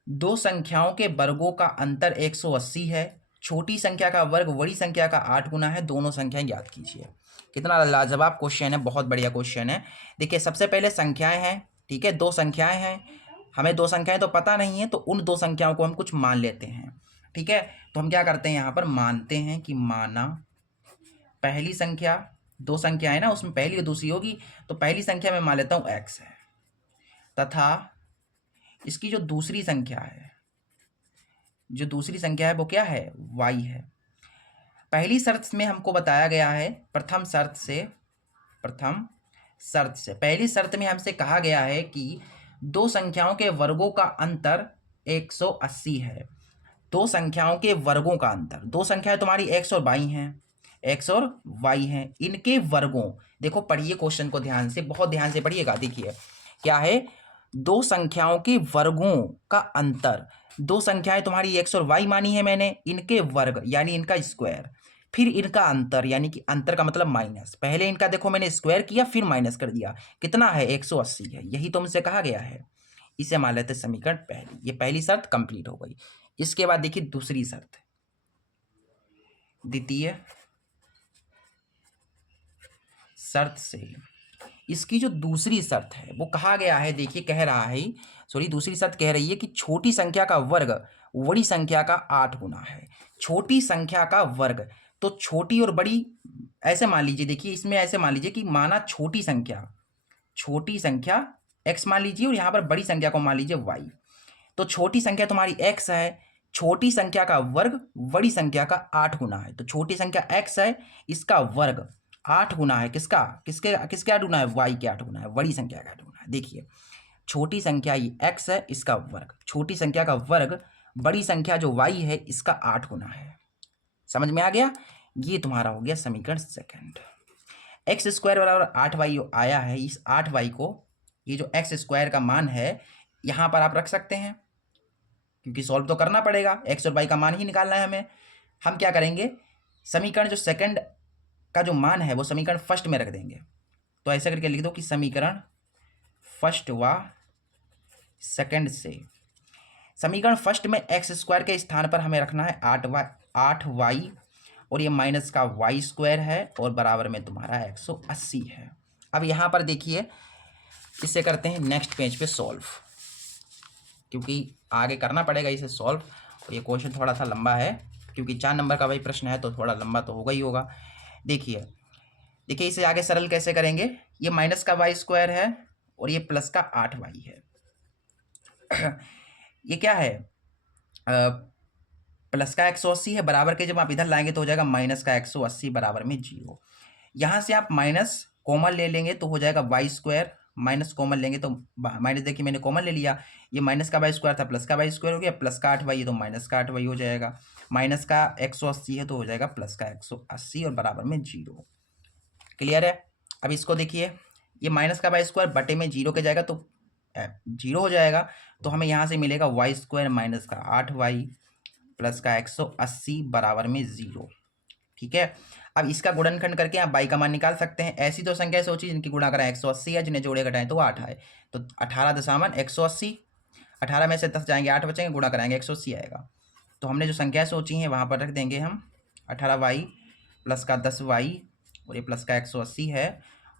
दो संख्याओं के वर्गों का अंतर 180 है, छोटी संख्या का वर्ग बड़ी संख्या का 8 गुना है, दोनों संख्याएं ज्ञात कीजिए। कितना लाजवाब क्वेश्चन है, बहुत बढ़िया क्वेश्चन है। देखिए सबसे पहले संख्याएं हैं, ठीक है, 2 संख्याएं हैं, हमें 2 संख्याएं तो पता नहीं है, तो उन 2 संख्याओं को हम कुछ मान लेते हैं। ठीक है, तो हम क्या करते हैं, यहाँ पर मानते हैं कि माना पहली संख्या, 2 संख्या है ना, उसमें पहली और दूसरी होगी, तो पहली संख्या में मान लेता हूँ x है, तथा इसकी जो दूसरी संख्या है, वो क्या है, y है। पहली शर्त में हमको बताया गया है, प्रथम शर्त से पहली शर्त में हमसे कहा गया है कि दो संख्याओं के वर्गों का अंतर 180 है। दो संख्याओं के वर्गों का अंतर, दो संख्याएं तुम्हारी x और y हैं, इनके वर्गों, देखो पढ़िए क्वेश्चन को ध्यान से, बहुत ध्यान से पढ़िएगा। देखिए क्या है, दो संख्याओं के वर्गों का अंतर, दो संख्याएं तुम्हारी x और y मानी है मैंने, इनके वर्ग यानी इनका स्क्वायर, फिर इनका अंतर, यानी कि अंतर का मतलब माइनस, पहले इनका देखो मैंने स्क्वायर किया फिर माइनस कर दिया, कितना है 180 है, यही तो मुझसे कहा गया है। इसे मान लेते समीकरण पहली, ये पहली शर्त कंप्लीट हो गई। इसके बाद देखिए दूसरी शर्त, द्वितीय शर्त से इसकी जो दूसरी शर्त है वो कहा गया है, देखिए कह रहा है, दूसरी शर्त कह रही है कि छोटी संख्या का वर्ग बड़ी संख्या का 8 गुना है। छोटी संख्या का वर्ग, तो छोटी और बड़ी ऐसे मान लीजिए, देखिए इसमें ऐसे मान लीजिए कि माना छोटी संख्या x मान लीजिए और यहाँ पर बड़ी संख्या को मान लीजिए y। तो छोटी संख्या तुम्हारी x है, छोटी संख्या का वर्ग बड़ी संख्या का 8 गुना है, तो छोटी संख्या x है, इसका वर्ग 8 गुना है किसका, किसके किसके 8 गुना है, y के 8 गुना है, बड़ी संख्या का 8 गुना है। देखिए छोटी संख्या ये x है, इसका वर्ग, छोटी संख्या का वर्ग बड़ी संख्या जो y है इसका 8 गुना है। समझ में आ गया? ये तुम्हारा हो गया समीकरण सेकंड। एक्स स्क्वायर बराबर 8y आया है, इस 8y को, ये जो एक्स स्क्वायर का मान है यहाँ पर आप रख सकते हैं, क्योंकि सॉल्व तो करना पड़ेगा, एक्स और वाई का मान ही निकालना है हमें। हम क्या करेंगे, समीकरण जो सेकंड का जो मान है वो समीकरण फर्स्ट में रख देंगे। तो ऐसा करके लिख दो कि समीकरण फर्स्ट व सेकंड से, समीकरण फर्स्ट में एक्स स्क्वायर के स्थान पर हमें रखना है 8y और ये माइनस का वाई स्क्वायर है और बराबर में तुम्हारा 180 है। अब यहाँ पर देखिए इसे करते हैं नेक्स्ट पेज पे सॉल्व, क्योंकि आगे करना पड़ेगा इसे सॉल्व। और ये क्वेश्चन थोड़ा सा लंबा है, क्योंकि 4 नंबर का भाई प्रश्न है तो थोड़ा लंबा तो होगा ही होगा। देखिए देखिए इसे आगे सरल कैसे करेंगे, ये माइनस का वाई स्क्वायर है और ये प्लस का 8y है। ये क्या है, प्लस का 180 है, बराबर के जब आप इधर लाएंगे तो हो जाएगा माइनस का 180 बराबर में 0। यहाँ से आप माइनस कॉमन ले लेंगे तो हो जाएगा वाई स्क्वायर, माइनस कॉमन लेंगे तो माइनस, देखिए मैंने कॉमन ले लिया, ये माइनस का वाई स्क्वायर था प्लस का वाई स्क्वायर हो गया, प्लस का 8y तो माइनस का 8y हो जाएगा, माइनस का 180 है तो हो जाएगा प्लस का 180 और बराबर में 0। क्लियर है? अब इसको देखिए, ये माइनस का वाई स्क्वायर बटे में 0 के जाएगा तो 0 हो जाएगा, तो हमें यहाँ से मिलेगा वाई स्क्वायर माइनस का 8y प्लस का 180 बराबर में 0। ठीक है, अब इसका गुणनखंड करके आप y का मान निकाल सकते हैं। ऐसी तो संख्या सोची जिनकी गुणा करें 180 है, जिन्हें जोड़े घटाएं तो 8 आए, तो 18.180, 18 में से 10 जाएंगे 8 बचेंगे, गुणा कराएंगे 180 आएगा। तो हमने जो संख्या सोची है वहाँ पर रख देंगे हम 18y प्लस का 10y और ये प्लस का 180 है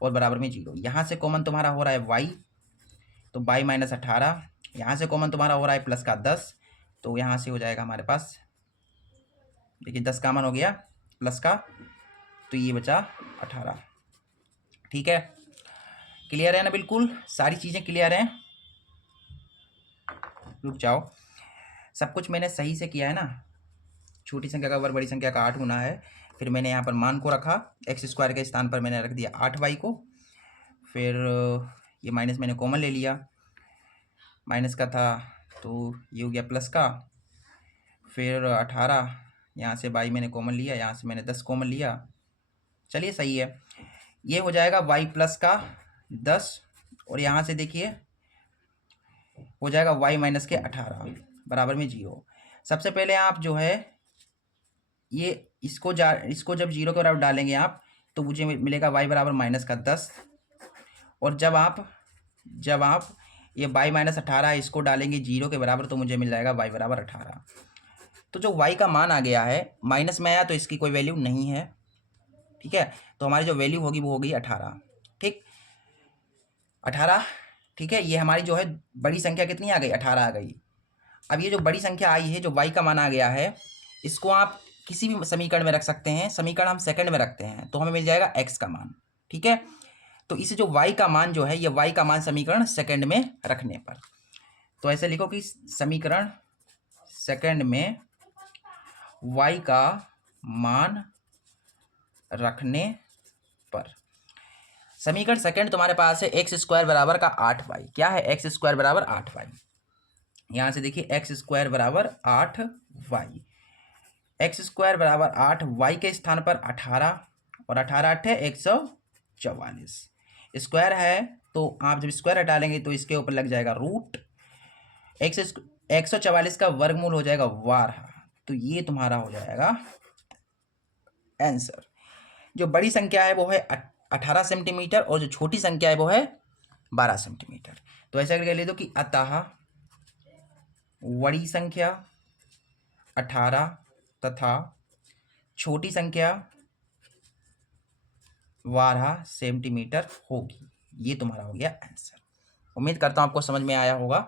और बराबर में 0। यहाँ से कॉमन तुम्हारा हो रहा है y, तो y माइनस 18, यहाँ से कॉमन तुम्हारा हो रहा है प्लस का 10, तो यहाँ से हो जाएगा हमारे पास, देखिए 10 कॉमन हो गया प्लस का, तो ये बचा 18। ठीक है, क्लियर है ना, बिल्कुल सारी चीज़ें क्लियर हैं। रुक जाओ, सब कुछ मैंने सही से किया है ना, छोटी संख्या का वर्ग बड़ी संख्या का 8 गुना है, फिर मैंने यहाँ पर मान को रखा, एक्स स्क्वायर के स्थान पर मैंने रख दिया 8y को, फिर ये माइनस मैंने कॉमन ले लिया, माइनस का था तो ये हो गया प्लस का, फिर 18, यहाँ से y मैंने कॉमन लिया, यहाँ से मैंने 10 कॉमन लिया, चलिए सही है, ये हो जाएगा y प्लस का 10 और यहाँ से देखिए हो जाएगा y माइनस के 18 बराबर में 0। सबसे पहले आप जो है ये इसको जब 0 के बराबर डालेंगे आप, तो मुझे मिलेगा y बराबर माइनस का 10, और जब आप ये y माइनस 18 इसको डालेंगे 0 के बराबर तो मुझे मिल जाएगा y बराबर 18। तो जो y का मान आ गया है माइनस में आया तो इसकी कोई वैल्यू नहीं है, ठीक है, तो हमारी जो वैल्यू होगी वो होगी 18। ठीक, 18, ठीक है, ये हमारी जो है बड़ी संख्या कितनी आ गई, 18 आ गई। अब ये जो बड़ी संख्या आई है, जो y का मान आ गया है, इसको आप किसी भी समीकरण में रख सकते हैं, समीकरण हम सेकंड में रखते हैं तो हमें मिल जाएगा x का मान। ठीक है, तो इसे जो y का मान जो है, ये y का मान समीकरण सेकंड में रखने पर, तो ऐसे लिखो कि समीकरण सेकंड में y का मान रखने पर, समीकरण सेकंड तुम्हारे पास है एक्स स्क्वायर बराबर का 8y, क्या है, एक्स स्क्वायर बराबर 8y, यहाँ से देखिए एक्स स्क्वायर बराबर 8y, एक्स स्क्वायर बराबर 8y के स्थान पर 18 और 18 8 है 144, स्क्वायर है तो आप जब स्क्वायर हटा लेंगे तो इसके ऊपर लग जाएगा रूट, 144 का वर्गमूल हो जाएगा 12, तो ये तुम्हारा हो जाएगा आंसर। जो बड़ी संख्या है वो है 18 सेंटीमीटर और जो छोटी संख्या है वो है 12 सेंटीमीटर। तो ऐसा करके ले दो कि अतः बड़ी संख्या 18 तथा छोटी संख्या 12 सेंटीमीटर होगी। ये तुम्हारा हो गया आंसर। उम्मीद करता हूँ आपको समझ में आया होगा,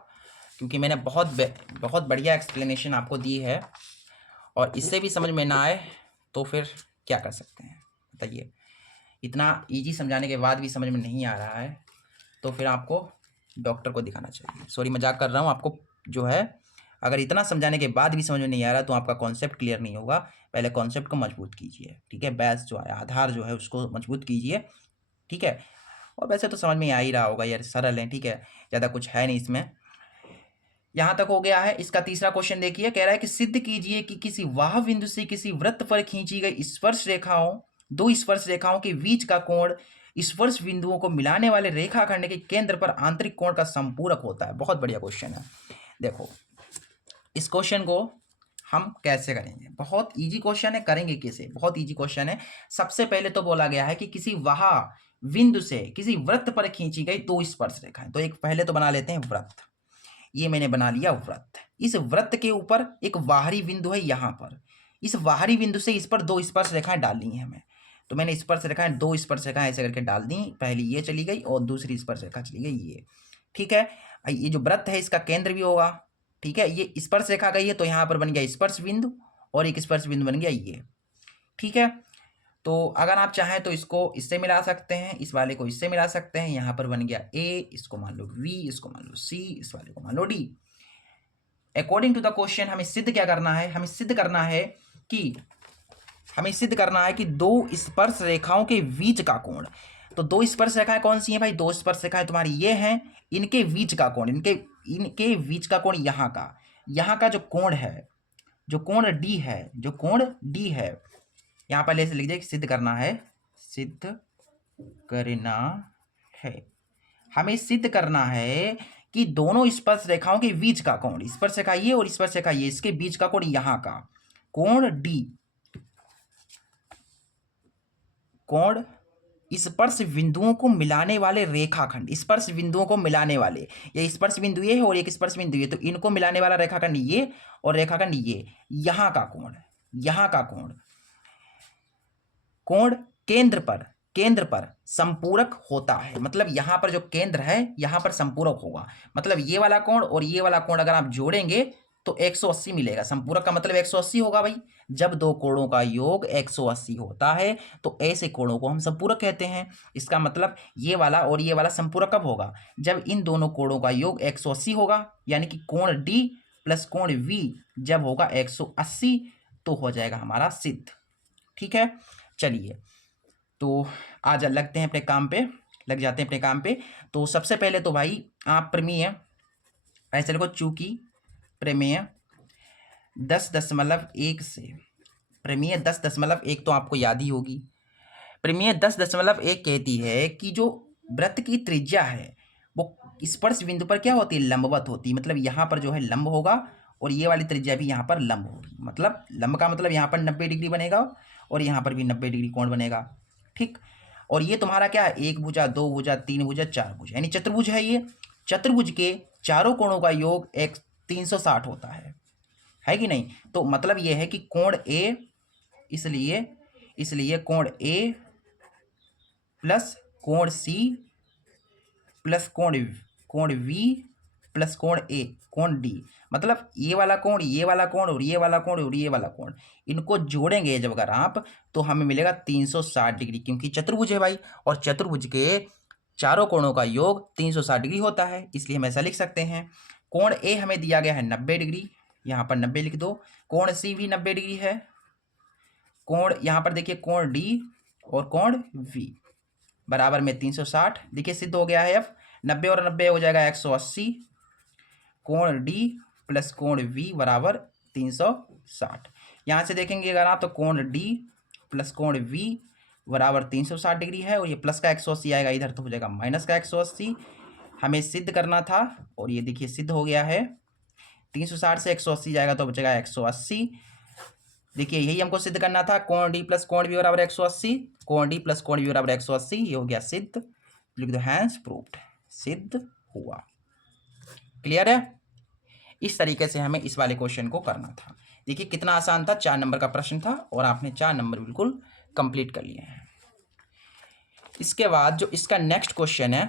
क्योंकि मैंने बहुत बढ़िया एक्सप्लेनेशन आपको दी है, और इससे भी समझ में ना आए तो फिर क्या कर सकते हैं बताइए। इतना इजी समझाने के बाद भी समझ में नहीं आ रहा है तो फिर आपको डॉक्टर को दिखाना चाहिए। सॉरी मजाक कर रहा हूँ, आपको जो है अगर इतना समझाने के बाद भी समझ में नहीं आ रहा तो आपका कॉन्सेप्ट क्लियर नहीं होगा। पहले कॉन्सेप्ट को मजबूत कीजिए, ठीक है, बेस जो है, आधार जो है उसको मजबूत कीजिए, ठीक है। और वैसे तो समझ में आ ही रहा होगा यार, सरल है, ठीक है, ज़्यादा कुछ है नहीं इसमें। यहाँ तक हो गया है। इसका तीसरा क्वेश्चन देखिए, कह रहा है कि सिद्ध कीजिए कि किसी वाह बिंदु से किसी वृत्त पर खींची गई स्पर्श रेखाओं, दो स्पर्श रेखाओं के बीच का कोण स्पर्श बिंदुओं को मिलाने वाले रेखाखंड के केंद्र पर आंतरिक कोण का संपूरक होता है। बहुत बढ़िया क्वेश्चन है। देखो इस क्वेश्चन को हम कैसे करेंगे, बहुत इजी क्वेश्चन है, करेंगे कैसे, बहुत इजी क्वेश्चन है। सबसे पहले तो बोला गया है कि किसी वाह बिंदु से किसी वृत्त पर खींची गई दो स्पर्श रेखाएं, तो एक पहले तो बना लेते हैं वृत्त। ये मैंने बना लिया वृत्त। इस वृत्त के ऊपर एक बाहरी बिंदु है यहाँ पर, इस बाहरी बिंदु से इस पर दो स्पर्श रेखाएं डालनी है हमें। तो मैंने स्पर्श रेखाएं, दो स्पर्श रेखाएं ऐसे करके डाल दी। पहली ये चली गई और दूसरी स्पर्श रेखा चली गई ये, ठीक है। ये जो वृत्त है इसका केंद्र भी होगा, ठीक है। ये स्पर्श रेखा गई है तो यहाँ पर बन गया स्पर्श बिंदु और एक स्पर्श बिंदु बन गया ये, ठीक है। तो अगर आप चाहें तो इसको इससे मिला सकते हैं, इस वाले को इससे मिला सकते हैं। यहाँ पर बन गया ए, इसको मान लो V, इसको मान लो C, इस वाले को मान लो D। According to the question हमें सिद्ध क्या करना है, हमें सिद्ध करना है कि दो स्पर्श रेखाओं के बीच का कोण। तो दो स्पर्श रेखाएं कौन सी हैं भाई, दो स्पर्श रेखाएं तुम्हारी ये हैं, इनके बीच का कोण, इनके बीच का कोण यहाँ का जो कोण है, जो कोण D है, यहाँ पर ऐसे लिख दिया कि सिद्ध करना है। हमें सिद्ध करना है कि दोनों स्पर्श रेखाओं के बीच का कोण, स्पर्श रेखा ये और स्पर्श रेखा ये, इसके बीच का कोण यहाँ का कोण D, कोण स्पर्श बिंदुओं को मिलाने वाले रेखाखंड, स्पर्श बिंदुओं को मिलाने वाले, ये स्पर्श बिंदु ये है और एक स्पर्श बिंदु ये, तो इनको मिलाने वाला रेखाखंड ये और रेखाखंड ये, यहाँ का कोण केंद्र पर संपूरक होता है। मतलब यहाँ पर जो केंद्र है यहाँ पर संपूरक होगा। मतलब ये वाला कोण और ये वाला कोण अगर आप जोड़ेंगे तो 180 मिलेगा। संपूरक का मतलब 180 होगा भाई। जब दो कोणों का योग 180 होता है तो ऐसे कोणों को हम संपूरक कहते हैं। इसका मतलब ये वाला और ये वाला संपूरक कब होगा, जब इन दोनों कोणों का योग 180 होगा, यानी कि कोण D प्लस कोण V जब होगा 180 तो हो जाएगा हमारा सिद्ध, ठीक है। चलिए तो आज लग जाते हैं अपने काम पे। तो सबसे पहले तो भाई आप प्रमेय ऐसे लिखो, चूंकि प्रमेय 10.1 से, प्रमेय 10.1 तो आपको याद ही होगी। प्रमेय 10.1 कहती है कि जो वृत्त की त्रिज्या है वो स्पर्श बिंदु पर क्या होती है, लंबवत होती है। मतलब यहाँ पर जो है लंब होगा और ये वाली त्रिज्या भी यहाँ पर लंब होगी। मतलब लंब का मतलब यहाँ पर 90 डिग्री बनेगा और यहाँ पर भी 90 डिग्री कोण बनेगा, ठीक। और ये तुम्हारा क्या है, एक भुजा, दो भुजा, तीन भुजा, चार भुजा, यानी चतुर्भुज है ये। चतुर्भुज के चारों कोणों का योग 360 होता है कि नहीं। तो मतलब ये है कि कोण A, इसलिए कोण A प्लस कोण C प्लस कोण V प्लस कोण A, कोण D, मतलब ये वाला कोण, ये वाला कोण और ये वाला कोण और ये वाला कोण, इनको जोड़ेंगे जब अगर आप तो हमें मिलेगा 360 डिग्री, क्योंकि चतुर्भुज है भाई और चतुर्भुज के चारों कोणों का योग 360 डिग्री होता है। इसलिए हम ऐसा लिख सकते हैं, कोण A हमें दिया गया है 90 डिग्री, यहाँ पर 90 लिख दो। कोण C भी 90 डिग्री है। कोण यहाँ पर देखिए कोण D और कोण V बराबर में 360, देखिए सिद्ध हो गया है। अब 90 और 90 हो जाएगा 180, कोण D प्लस कोण V बराबर 360। यहाँ से देखेंगे अगर आप तो कोण D प्लस कोण V बराबर 360 डिग्री है और ये प्लस का 180 आएगा इधर तो हो जाएगा माइनस का 180। हमें सिद्ध करना था और ये देखिए सिद्ध हो गया है। 360 से 180 जाएगा तो बचेगा 180। देखिए यही हमको सिद्ध करना था, कोण D प्लस कोण V बराबर 180, कोण D प्लस कोण V बराबर 180, ये हो गया सिद्ध। लिख दो हैंस प्रूव्ड, सिद्ध हुआ। क्लियर है। इस तरीके से हमें इस वाले क्वेश्चन को करना था। देखिए कितना आसान था, 4 नंबर का प्रश्न था और आपने 4 नंबर बिल्कुल कंप्लीट कर लिए हैं। इसके बाद जो इसका नेक्स्ट क्वेश्चन है,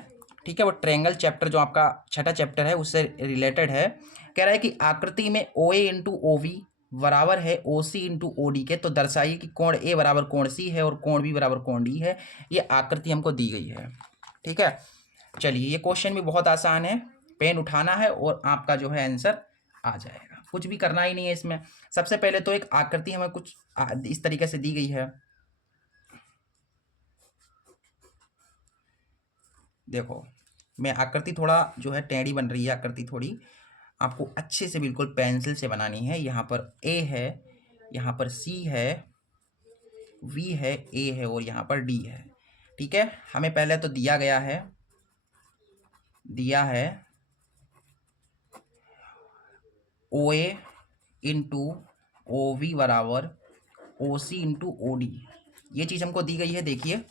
ठीक है, वो ट्रायंगल चैप्टर जो आपका छठा चैप्टर है उससे रिलेटेड है। कह रहा है कि आकृति में OA इंटू OB बराबर है OC इंटू OD के, तो दर्शाइए कि कोण A बराबर कोण C है और कोण B बराबर कोण D है। ये आकृति हमको दी गई है, ठीक है। चलिए ये क्वेश्चन भी बहुत आसान है, पेन उठाना है और आपका जो है आंसर आ जाएगा। कुछ भी करना ही नहीं है इसमें। सबसे पहले तो एक आकृति हमें कुछ इस तरीके से दी गई है। देखो मैं आकृति थोड़ा जो है टेढ़ी बन रही है आकृति थोड़ी, आपको अच्छे से बिल्कुल पेंसिल से बनानी है। यहाँ पर ए है, यहाँ पर सी है, वी है, ए है और यहाँ पर डी है। ठीक है, हमें पहले तो दिया गया है, दिया है ओ ए इंटू ओ वी बराबर ओ सी इंटू ओ डी। ये चीज़ हमको दी गई है। देखिए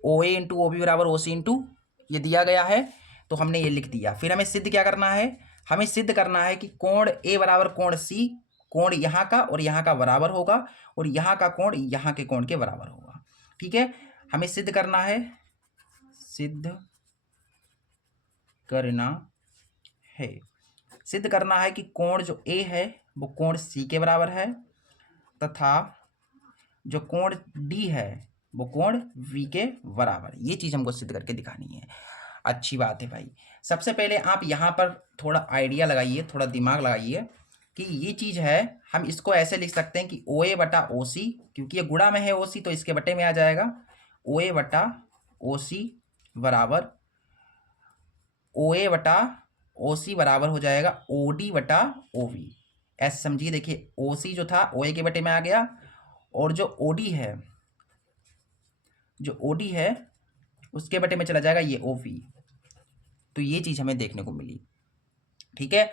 ओ ए इंटू ओ बी बराबर ओ सी इंटू ये दिया गया है, तो हमने ये लिख दिया। फिर हमें सिद्ध क्या करना है, हमें सिद्ध करना है कि कोण ए बराबर कोण सी, कोण यहाँ का और यहाँ का बराबर होगा और यहाँ का कोण यहाँ के कोण के बराबर होगा। ठीक है, हमें सिद्ध करना है, सिद्ध करना है, सिद्ध करना है कि कोण जो ए है वो कोण सी के बराबर है तथा जो कोण डी है वो कोण वी के बराबर। ये चीज़ हमको सिद्ध करके दिखानी है। अच्छी बात है भाई। सबसे पहले आप यहाँ पर थोड़ा आइडिया लगाइए, थोड़ा दिमाग लगाइए कि ये चीज़ है, हम इसको ऐसे लिख सकते हैं कि ओ ए बटा ओ सी, क्योंकि ये गुणा में है ओ सी तो इसके बटे में आ जाएगा। ओ ए बटा ओ सी बराबर ओ ए बटा ओ सी बराबर हो जाएगा ओ डी बटा ओ वी। ऐसे समझिए, देखिए ओ सी जो था ओ ए के बटे में आ गया और जो ओ डी है, जो ओ डी है उसके बटे में चला जाएगा ये ओ वी। तो ये चीज़ हमें देखने को मिली। ठीक है,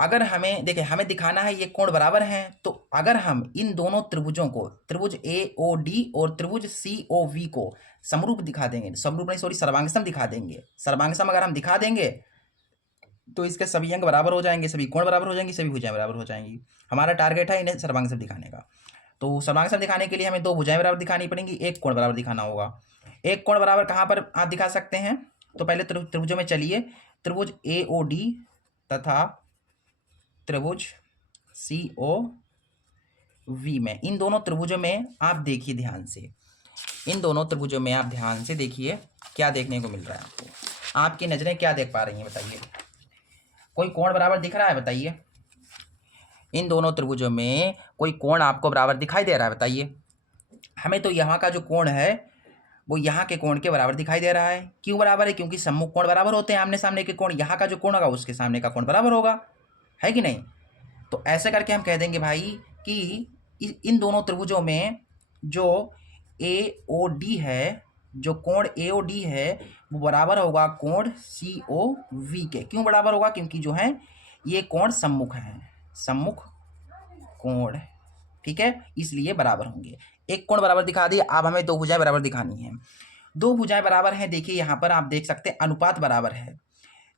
अगर हमें देखिए हमें दिखाना है ये कोण बराबर हैं, तो अगर हम इन दोनों त्रिभुजों को, त्रिभुज ए ओ डी और त्रिभुज सी ओ वी को समरूप दिखा देंगे, समरूप नहीं सॉरी सर्वांगसम दिखा देंगे। सर्वांगसम अगर हम दिखा देंगे तो इसके सभी अंग बराबर हो जाएंगे, सभी कोण बराबर हो जाएंगी, सभी भुजाएं बराबर हो जाएंगी। हमारा टारगेट है इन्हें सर्वांगसम दिखाने का। तो सर्वांगसम दिखाने के लिए हमें दो भुजाएं बराबर दिखानी पड़ेंगी, एक कोण बराबर दिखाना होगा। एक कोण बराबर कहाँ पर आप दिखा सकते हैं, तो पहले त्रिभुजों में चलिए, त्रिभुज ए ओ डी तथा त्रिभुज सी ओ वी में, इन दोनों त्रिभुजों में आप देखिए ध्यान से, इन दोनों त्रिभुजों में आप ध्यान से देखिए क्या देखने को मिल रहा है आपको। आपकी नजरें क्या देख पा रही हैं बताइए, कोई कोण बराबर दिख रहा है बताइए, इन दोनों त्रिभुजों में कोई कोण आपको बराबर दिखाई दे रहा है बताइए। हमें तो यहाँ का जो कोण है वो यहाँ के कोण के बराबर दिखाई दे रहा है। क्यों बराबर है, क्योंकि सम्मुख कोण बराबर होते हैं, आमने सामने के कोण, यहाँ का जो कोण होगा उसके सामने का कोण बराबर होगा, है कि नहीं। तो ऐसे करके हम कह देंगे भाई कि इन दोनों त्रिभुजों में जो ए ओ डी है, जो कोण ए ओ डी है वो बराबर होगा कोण सी ओ वी के। क्यों बराबर होगा, क्योंकि जो है ये कोण सम्मुख है, सम्मुख कोण। ठीक है, इसलिए बराबर होंगे। एक कोण बराबर दिखा दिया, अब हमें दो भुजाएं बराबर दिखानी है। दो भुजाएं बराबर हैं, देखिए यहाँ पर आप देख सकते हैं अनुपात बराबर है।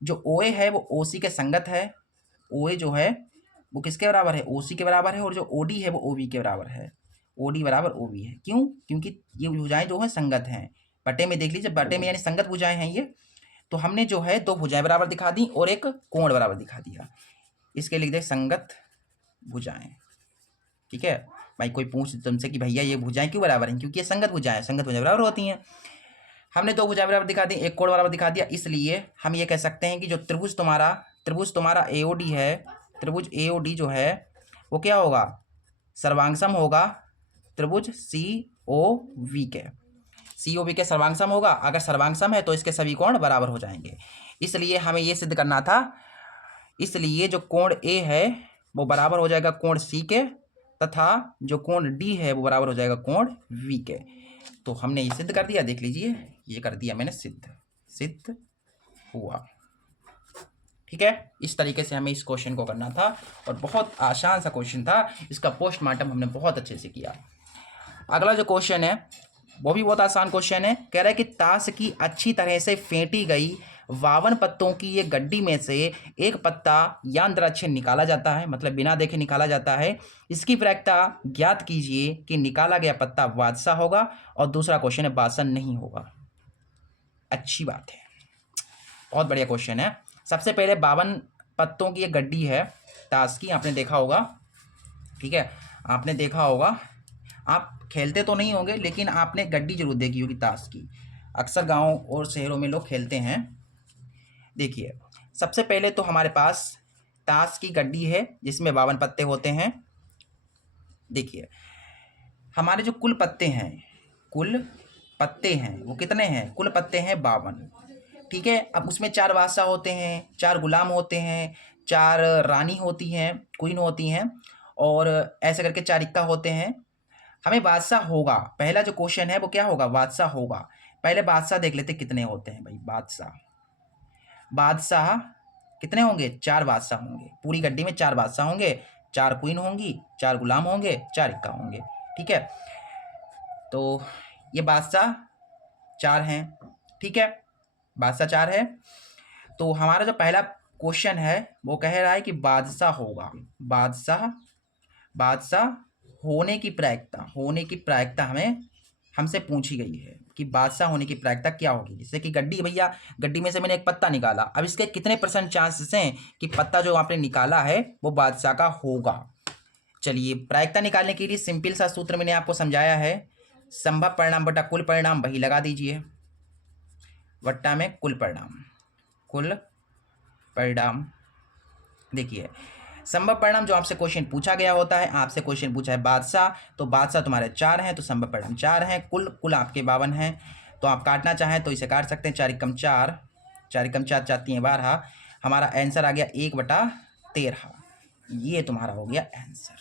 जो ओ ए है वो ओ सी के संगत है, ओ ए जो है वो किसके बराबर है, ओ सी के बराबर है, और जो ओ डी है वो ओ वी के बराबर है, ओ डी बराबर ओ वी है। क्यों, क्योंकि ये भुजाएं जो है संगत हैं। बटे में देख लीजिए, बटे में यानी संगत भुजाएं हैं ये। तो हमने जो है दो भुजाएं बराबर दिखा दी और एक कोण बराबर दिखा दिया, इसके लिख दे संगत भुजाएं। ठीक है भाई, कोई पूछ तुमसे कि भैया ये भुजाएं क्यों बराबर हैं, क्योंकि ये संगत भुजाएं, संगत भुजाएं बराबर होती हैं। हमने दो भुजाएं बराबर दिखा दी, एक कोण बराबर दिखा दिया, इसलिए हम ये कह सकते हैं कि जो त्रिभुज तुम्हारा ए ओ डी है, त्रिभुज ए ओ डी जो है वो क्या होगा, सर्वांगसम होगा त्रिभुज सी ओ वी के। सी ओ वी के सर्वांगसम होगा, अगर सर्वांगसम है तो इसके सभी कोण बराबर हो जाएंगे। इसलिए हमें ये सिद्ध करना था, इसलिए जो कोण ए है वो बराबर हो जाएगा कोण सी के तथा जो कोण डी है वो बराबर हो जाएगा कोण वी के। तो हमने ये सिद्ध कर दिया, देख लीजिए ये कर दिया मैंने सिद्ध, सिद्ध हुआ। ठीक है, इस तरीके से हमें इस क्वेश्चन को करना था और बहुत आसान सा क्वेश्चन था, इसका पोस्टमार्टम हमने बहुत अच्छे से किया। अगला जो क्वेश्चन है वो भी बहुत आसान क्वेश्चन है। कह रहा है कि ताश की अच्छी तरह से फेंटी गई 52 पत्तों की ये गड्डी में से एक पत्ता यांत्रिक निकाला जाता है, मतलब बिना देखे निकाला जाता है। इसकी प्रायिकता ज्ञात कीजिए कि निकाला गया पत्ता बादशाह होगा, और दूसरा क्वेश्चन है बासन नहीं होगा। अच्छी बात है, बहुत बढ़िया क्वेश्चन है। सबसे पहले 52 पत्तों की ये गड्डी है ताश की, आपने देखा होगा। ठीक है, आपने देखा होगा, आप खेलते तो नहीं होंगे लेकिन आपने गड्डी जरूर देखी होगी ताश की, अक्सर गाँव और शहरों में लोग खेलते हैं। देखिए सबसे पहले तो हमारे पास ताश की गड्डी है जिसमें 52 पत्ते होते हैं। देखिए हमारे जो कुल पत्ते हैं वो कितने हैं? कुल पत्ते हैं 52। ठीक है, अब उसमें 4 बादशाह होते हैं, 4 गुलाम होते हैं, 4 रानी होती हैं, क्वीन होती हैं, और ऐसे करके 4 इक्का होते हैं। हमें बादशाह होगा, पहला जो क्वेश्चन है वो क्या होगा? बादशाह होगा। पहले बादशाह देख लेते कितने होते हैं भाई। बादशाह कितने होंगे? 4 बादशाह होंगे। पूरी गड्डी में 4 बादशाह होंगे, 4 क्वीन होंगी, 4 गुलाम होंगे, 4 इक्का होंगे। ठीक है, तो ये बादशाह 4 हैं। ठीक है, बादशाह 4 है। तो हमारा जो पहला क्वेश्चन है वो कह रहा है कि बादशाह होगा। बादशाह होने की प्रायिकता हमसे पूछी गई है कि बादशाह होने की प्रायिकता क्या होगी। जैसे कि गड्डी में से मैंने एक पत्ता निकाला, अब इसके कितने % चांसेस हैं कि पत्ता जो आपने निकाला है वो बादशाह का होगा। चलिए, प्रायिकता निकालने के लिए सिंपल सा सूत्र मैंने आपको समझाया है। संभव परिणाम बटा कुल परिणाम, वही लगा दीजिए, वट्टा में कुल परिणाम। देखिए संभव परिणाम जो आपसे क्वेश्चन पूछा गया होता है, आपसे क्वेश्चन पूछा है बादशाह, तो बादशाह तुम्हारे 4 हैं, तो संभव परिणाम 4 हैं। कुल आपके 52 हैं, तो आप काटना चाहें तो इसे काट सकते हैं। 4 एकम 4, 4 एकम 4 जाती हैं 12। हमारा आंसर आ गया 1/13। ये तुम्हारा हो गया आंसर।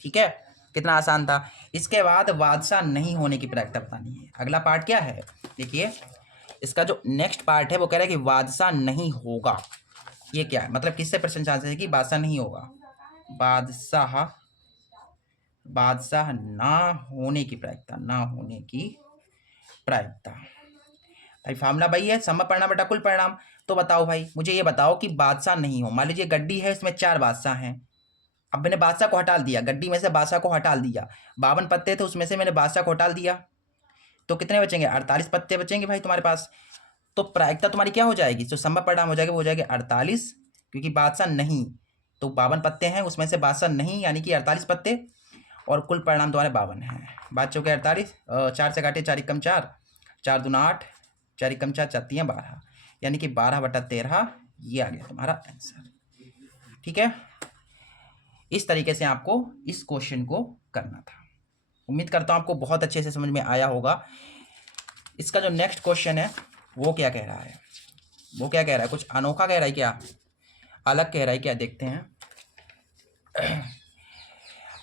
ठीक है, कितना आसान था। इसके बाद बादशाह नहीं होने की प्रायिकता बतानी है। अगला पार्ट क्या है? देखिए इसका जो नेक्स्ट पार्ट है वो कह रहा है कि बादशाह नहीं होगा। ये क्या है? मतलब किससे % चांसेस है कि बादशाह नहीं होगा? बादशाह ना होने की प्रायिकता। भाई फार्मूला भाई है संभव परिणाम बटा कुल परिणाम। तो बताओ भाई, मुझे ये बताओ कि बादशाह नहीं हो। मान लीजिए गड्डी है, इसमें 4 बादशाह हैं। अब मैंने बादशाह को हटा दिया, गड्डी में से बादशाह को हटा दिया। 52 पत्ते थे, उसमें से मैंने बादशाह को हटा दिया, तो कितने बचेंगे? 48 पत्ते बचेंगे भाई तुम्हारे पास। तो प्रायिकता तुम्हारी क्या हो जाएगी? जो संभव परिणाम हो जाएगा वो हो जाएगा 48, क्योंकि बादशाह नहीं, तो 52 पत्ते हैं, उसमें से बादशाह नहीं यानी कि 48 पत्ते, और कुल परिणाम तुम्हारे 52 हैं। बात चौके 48, 4 से काटे 4 एकम 4, 4 दूना 8, 4 एकम 4 जाती हैं 12, यानी कि 12/13 ये आ गया तुम्हारा आंसर। ठीक है, इस तरीके से आपको इस क्वेश्चन को करना था। उम्मीद करता हूँ आपको बहुत अच्छे से समझ में आया होगा। इसका जो नेक्स्ट क्वेश्चन है वो क्या कह रहा है? कुछ अनोखा कह रहा है क्या? अलग कह रहा है क्या? देखते हैं।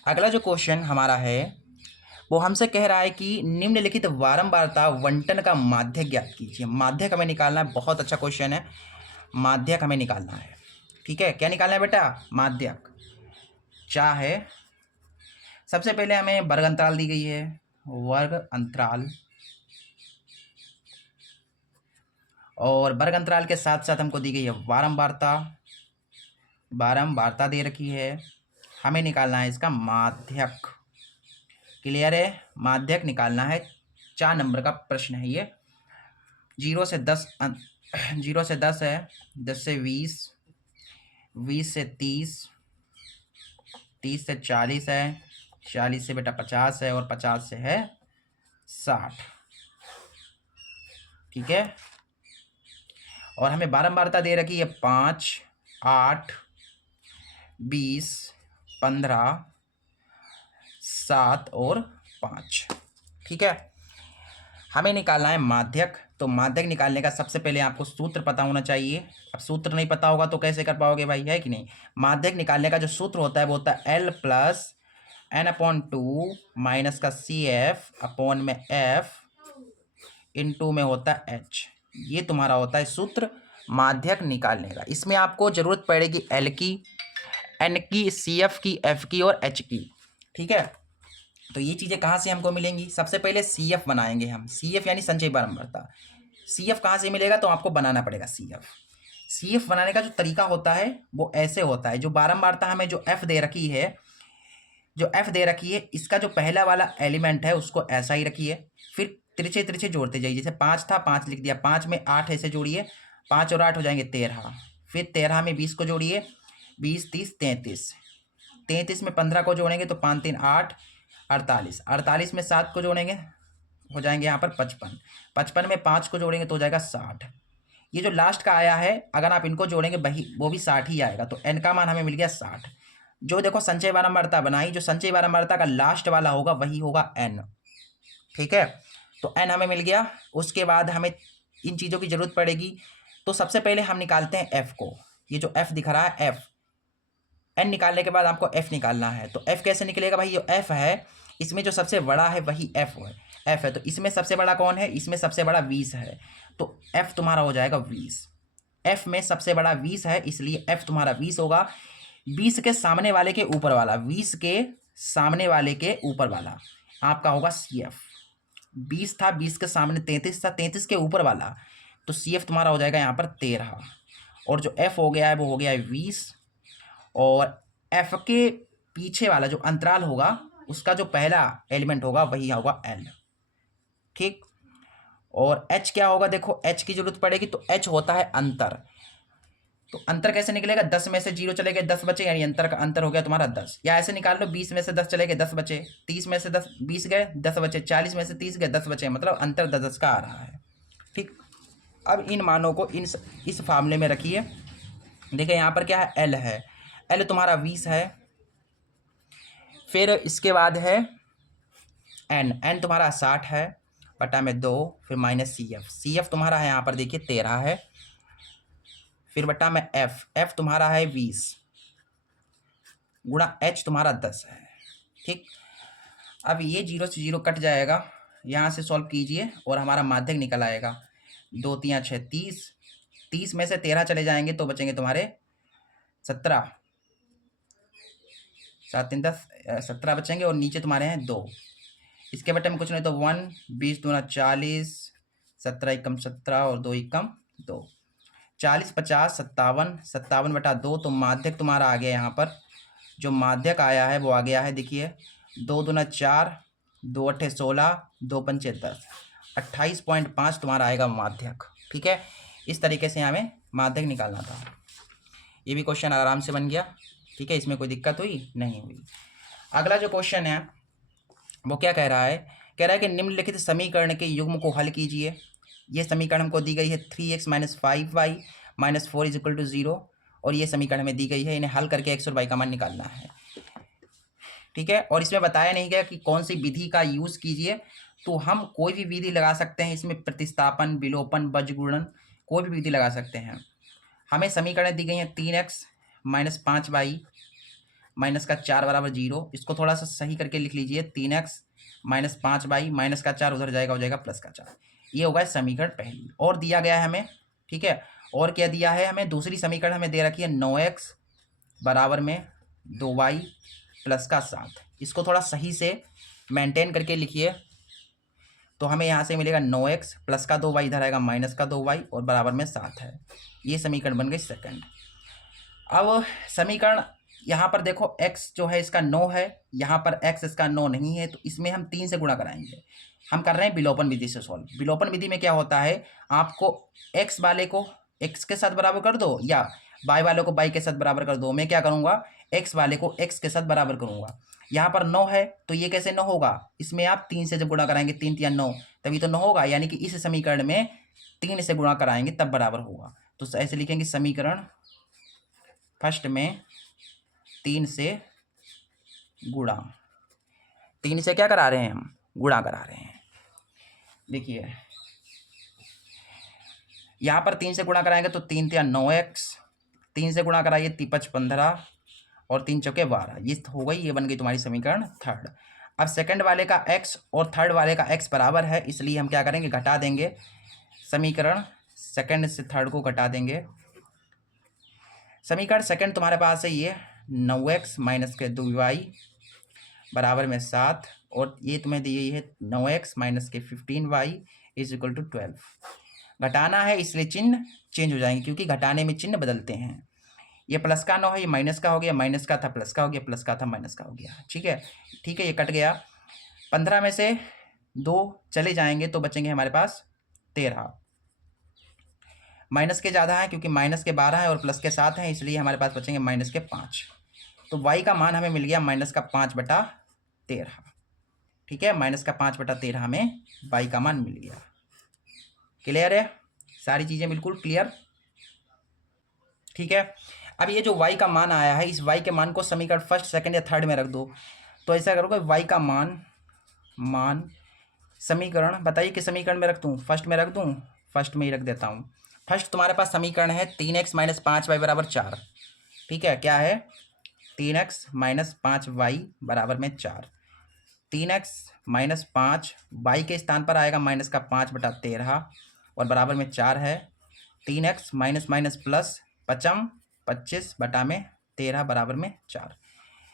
अगला जो क्वेश्चन हमारा है वो हमसे कह रहा है कि निम्नलिखित बारंबारता बंटन का माध्यक ज्ञात कीजिए। माध्यक हमें निकालना है। बहुत अच्छा क्वेश्चन है, माध्यक हमें निकालना है। ठीक है, क्या निकालना है बेटा? माध्यक। क्या है? सबसे पहले हमें वर्ग अंतराल दी गई है, वर्ग अंतराल, और वर्ग अंतराल के साथ साथ हमको दी गई है बारंबारता दे रखी है। हमें निकालना है इसका माध्यक। क्लियर है? माध्यक निकालना है। 4 नंबर का प्रश्न है ये। 0 से 10 है, 10 से 20, 20 से 30, 30 से 40 है, 40 से बेटा 50 है, और 50 से है 60। ठीक है, और हमें बारंबारता दे रखी है 5, 8, 20, 15, 7 और 5। ठीक है, हमें निकालना है माध्यक। तो माध्यक निकालने का सबसे पहले आपको सूत्र पता होना चाहिए। अब सूत्र नहीं पता होगा तो कैसे कर पाओगे भाई, है कि नहीं? माध्यक निकालने का जो सूत्र होता है वो होता है L + n/2 माइनस का CF अपॉन में F इंटू में होता है H। ये तुम्हारा होता है सूत्र माध्यक निकालने का। इसमें आपको जरूरत पड़ेगी L की, N की, CF की, F की और H की। ठीक है, तो ये चीज़ें कहाँ से हमको मिलेंगी? सबसे पहले CF बनाएंगे हम। CF यानी संचयी बारंबारता। CF कहाँ से मिलेगा? तो आपको बनाना पड़ेगा CF बनाने का जो तरीका होता है वो ऐसे होता है। जो बारंबारता हमें जो F दे रखी है, इसका जो पहला वाला एलिमेंट है उसको ऐसा ही रखिए, फिर तिरछे तिरछे जोड़ते जाइए। जैसे 5 था, 5 लिख दिया, 5 में 8 ऐसे जोड़िए, 5 और 8 हो जाएंगे 13, फिर 13 में 20 को जोड़िए, 20, 30, 33, 33 में 15 को जोड़ेंगे तो 5, 3, 8, 48, 48 में 7 को जोड़ेंगे हो जाएंगे यहाँ पर 55, 55 में 5 को जोड़ेंगे तो हो जाएगा 60। ये जो लास्ट का आया है अगर आप इनको जोड़ेंगे वही वो भी 60 ही आएगा, तो n का मान हमें मिल गया 60। जो देखो संचय बारंबारता बनाई, जो संचय बारंबारता का लास्ट वाला होगा वही होगा n। ठीक है, तो n हमें मिल गया। उसके बाद हमें इन चीज़ों की जरूरत पड़ेगी, तो सबसे पहले हम निकालते हैं f को। ये जो f दिख रहा है f, n निकालने के बाद आपको f निकालना है। तो f कैसे निकलेगा भाई, जो f है इसमें जो सबसे बड़ा है वही f है। तो इसमें सबसे बड़ा कौन है, इसमें सबसे बड़ा 20 है, तो f तुम्हारा हो जाएगा 20। f में सबसे बड़ा 20 है इसलिए f तुम्हारा 20 होगा। 20 के सामने वाले के ऊपर वाला, 20 के सामने वाले के ऊपर वाला आपका होगा CF। 20 था, 20 के सामने 33 था, 33 के ऊपर वाला, तो CF तुम्हारा हो जाएगा यहाँ पर 13। और जो f हो गया है वो हो गया है 20, और f के पीछे वाला जो अंतराल होगा उसका जो पहला एलिमेंट होगा वही होगा L। ठीक, और h क्या होगा, देखो h की जरूरत पड़ेगी, तो h होता है अंतर। तो अंतर कैसे निकलेगा, 10 में से 0 चले गए 10 बचे, यानी अंतर का अंतर हो गया तुम्हारा 10। या ऐसे निकाल लो, 20 में से 10 चले गए 10 बचे, 30 में से 10 20 गए 10 बचे, 40 में से 30 गए 10 बचे, मतलब अंतर 10 का आ रहा है। ठीक, अब इन मानों को इस फार्मूले में रखिए। देखिए यहाँ पर क्या है, L है, L तुम्हारा 20 है। फिर इसके बाद है n तुम्हारा 60 है बटा में 2, फिर माइनस CF तुम्हारा है यहाँ पर देखिए 13 है, फिर बटा में f तुम्हारा है 20 गुणा h तुम्हारा 10 है। ठीक, अब ये 0 से 0 कट जाएगा, यहाँ से सॉल्व कीजिए और हमारा माध्यक निकल आएगा। 2 3 6 30, 30 में से 13 चले जाएंगे तो बचेंगे तुम्हारे 17, 7 3 10, 17 बचेंगे, और नीचे तुम्हारे हैं 2। इसके बटे में कुछ नहीं तो 1, 20 दूना 40, 17 एकम 17 और 2 एकम 2, 40 50 57, 57 बटा 2, तो माध्यक तुम्हारा आ गया यहाँ पर। जो माध्यक आया है वो आ गया है, देखिए 2 दूना 4, 2 अट्ठे 16, 2 पंचे 10, 28.5 तुम्हारा आएगा माध्यक। ठीक है, इस तरीके से हमें माध्यक निकालना था। ये भी क्वेश्चन आराम से बन गया। ठीक है, इसमें कोई दिक्कत हुई नहीं हुई। अगला जो क्वेश्चन है वो क्या कह रहा है, कह रहा है कि निम्नलिखित समीकरण के युग्म को हल कीजिए। ये समीकरण हमको दी गई है 3x - 5y - 4 = 0, और ये समीकरण हमें दी गई है, इन्हें हल करके x और y का मान निकालना है। ठीक है, और इसमें बताया नहीं गया कि कौन सी विधि का यूज़ कीजिए, तो हम कोई भी विधि लगा सकते हैं इसमें, प्रतिस्थापन, विलोपन, बीजगुणन, कोई भी विधि लगा सकते हैं। हमें समीकरण दी गई हैं 3x - 5y माइनस का 4 बराबर 0। इसको थोड़ा सा सही करके लिख लीजिए, 3x - 5y माइनस का 4 उधर जाएगा, हो जाएगा प्लस का 4। ये होगा समीकरण पहली। और दिया गया है हमें, ठीक है, और क्या दिया है हमें, दूसरी समीकरण हमें दे रखी है 9x बराबर में 2y प्लस का 7। इसको थोड़ा सही से मेंटेन करके लिखिए, तो हमें यहाँ से मिलेगा 9x प्लस का 2y, इधर आएगा माइनस का 2y और बराबर में 7 है। ये समीकरण बन गई सेकंड। अब समीकरण यहाँ पर देखो x जो है इसका 9 है, यहाँ पर x इसका 9 नहीं है, तो इसमें हम 3 से गुणा कराएंगे। हम कर रहे हैं विलोपन विधि से सॉल्व। विलोपन विधि में क्या होता है, आपको x वाले को x के साथ बराबर कर दो या y वाले को y के साथ बराबर कर दो। मैं क्या करूँगा, x वाले को x के साथ बराबर करूँगा। यहाँ पर 9 है तो ये कैसे 9 होगा, इसमें आप 3 से जब गुणा कराएंगे, 3 3 9, तभी तो 9 होगा, यानी कि इस समीकरण में 3 से गुणा कराएंगे तब बराबर होगा। तो ऐसे लिखेंगे समीकरण फर्स्ट में 3 से गुणा, 3 से क्या करा रहे हैं हम, गुणा करा रहे हैं। देखिए यहाँ पर 3 से गुणा कराएंगे तो 3 3 9x, 3 से गुणा कराइए 3 15 और 3 चौके 12, ये हो गई, ये बन गई तुम्हारी समीकरण थर्ड। अब सेकंड वाले का x और थर्ड वाले का x बराबर है, इसलिए हम क्या करेंगे, घटा देंगे। समीकरण सेकंड से थर्ड को घटा देंगे। समीकरण सेकंड तुम्हारे पास है ये 9x माइनस के 2y बराबर में 7, और ये तुम्हें दी गई है 9x माइनस के 15y = 12। घटाना है इसलिए चिन्ह चेंज हो जाएंगे, क्योंकि घटाने में चिन्ह बदलते हैं। ये प्लस का 9 है, ये माइनस का हो गया, माइनस का था प्लस का हो गया, प्लस का था माइनस का हो गया। ठीक है, ठीक है, ये कट गया। 15 में से 2 चले जाएंगे तो बचेंगे हमारे पास 13। माइनस के ज़्यादा है क्योंकि माइनस के 12 है और प्लस के 7 हैं, इसलिए हमारे पास बचेंगे माइनस के 5। तो y का मान हमें मिल गया माइनस का 5/13। ठीक है, माइनस का 5/13 हमें y का मान मिल गया। क्लियर है, सारी चीज़ें बिल्कुल क्लियर, ठीक है। अब ये जो y का मान आया है, इस y के मान को समीकरण फर्स्ट, सेकंड या थर्ड में रख दो। तो ऐसा करोगे, y का मान समीकरण, बताइए किस समीकरण में रख दूँ, फर्स्ट में रख दूँ, फर्स्ट में ही रख देता हूँ। फर्स्ट तुम्हारे पास समीकरण है 3x माइनस 5y बराबर 4, ठीक है। क्या है, 3x माइनस 5y बराबर में 4। 3x माइनस 5 y के स्थान पर आएगा माइनस का 5/13 और बराबर में 4 है। 3x माइनस माइनस प्लस 25/13 बराबर में 4।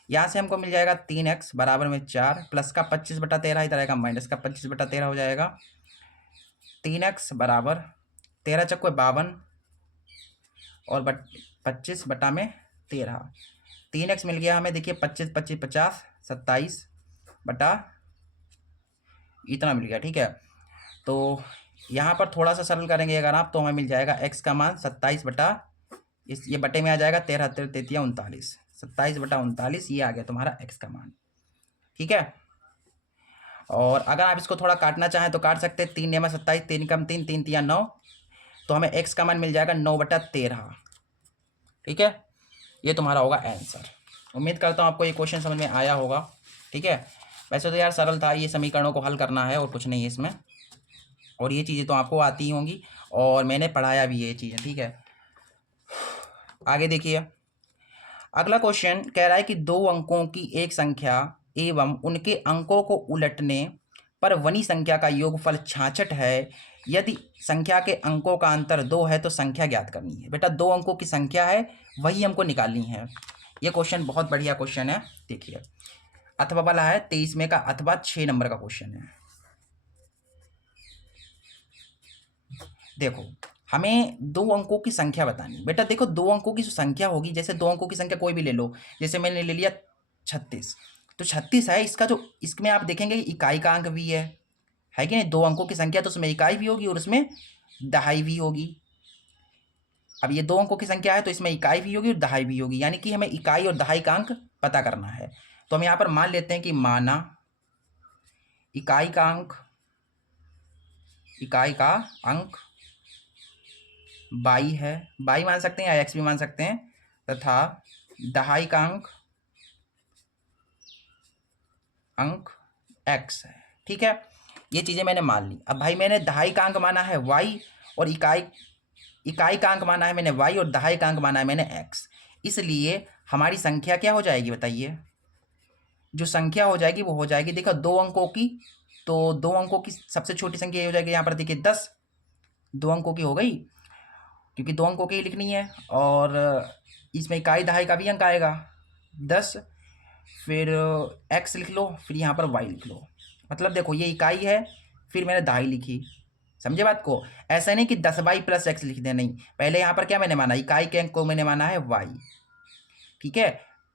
यहाँ से हमको मिल जाएगा 3x बराबर में 4 प्लस का 25/13 इधर आएगा माइनस का 25/13 हो जाएगा। 3x बराबर 13 चक्को 52 और 25/13। 3x मिल गया हमें, देखिए 25 25 50 27 बटा इतना मिल गया, ठीक है। तो यहाँ पर थोड़ा सा सरल करेंगे अगर आप, तो हमें मिल जाएगा x का मान 27 बटा इस ये बटे में आ जाएगा 13 33 39, 27/39 ये आ गया तुम्हारा x का मान, ठीक है। और अगर आप इसको थोड़ा काटना चाहें तो काट सकते हैं, 3 नेमा 27, 3 कम 3 3 तिया 9, तो हमें x का मान मिल जाएगा 9/13, ठीक है। ये तुम्हारा होगा आंसर। उम्मीद करता हूँ आपको ये क्वेश्चन समझ में आया होगा, ठीक है। वैसे तो यार सरल था, ये समीकरणों को हल करना है और कुछ नहीं है इसमें, और ये चीज़ें तो आपको आती ही होंगी और मैंने पढ़ाया भी ये चीज़ें, ठीक है। आगे देखिए, अगला क्वेश्चन कह रहा है कि 2 अंकों की एक संख्या एवं उनके अंकों को उलटने पर बनी संख्या का योगफल 66 है। यदि संख्या के अंकों का अंतर 2 है तो संख्या ज्ञात करनी है। बेटा 2 अंकों की संख्या है, वही हमको निकालनी है। ये क्वेश्चन बहुत बढ़िया क्वेश्चन है, देखिए अथवा वाला है 23 में का, अथवा 6 नंबर का क्वेश्चन है। देखो हमें 2 अंकों की संख्या बतानी। बेटा देखो 2 अंकों की जो संख्या होगी, जैसे 2 अंकों की संख्या कोई भी ले लो, जैसे मैंने ले लिया 36, तो 36 है, इसका जो इसमें आप देखेंगे इकाई का अंक भी है कि नहीं। 2 अंकों की संख्या तो उसमें इकाई भी होगी और उसमें दहाई भी होगी। अब ये 2 अंकों की संख्या है तो इसमें इकाई भी होगी और दहाई भी होगी, यानी कि हमें इकाई और दहाई का अंक पता करना है। तो हम यहाँ पर मान लेते हैं कि माना इकाई का अंक 22 है, 22 मान सकते हैं या x भी मान सकते हैं, तथा दहाई का अंक x है, ठीक है। ये चीज़ें मैंने मान ली। अब भाई मैंने दहाई का अंक माना है y और इकाई का अंक माना है मैंने y और दहाई का अंक माना है मैंने x, इसलिए हमारी संख्या क्या हो जाएगी बताइए। जो संख्या हो जाएगी वो हो जाएगी, देखो 2 अंकों की, तो 2 अंकों की सबसे छोटी संख्या ये हो जाएगी, यहाँ पर देखिए 10 2 अंकों की हो गई, क्योंकि 2 अंकों की ही लिखनी है। और इसमें इकाई दहाई का भी अंक आएगा 10, फिर x लिख लो, फिर यहाँ पर y लिख लो। मतलब देखो ये इकाई है, फिर मैंने दहाई लिखी, समझे बात को। ऐसा नहीं कि 10y प्लस x लिख दे, नहीं, पहले यहाँ पर क्या मैंने माना, इकाई के अंक को मैंने माना है y, ठीक है।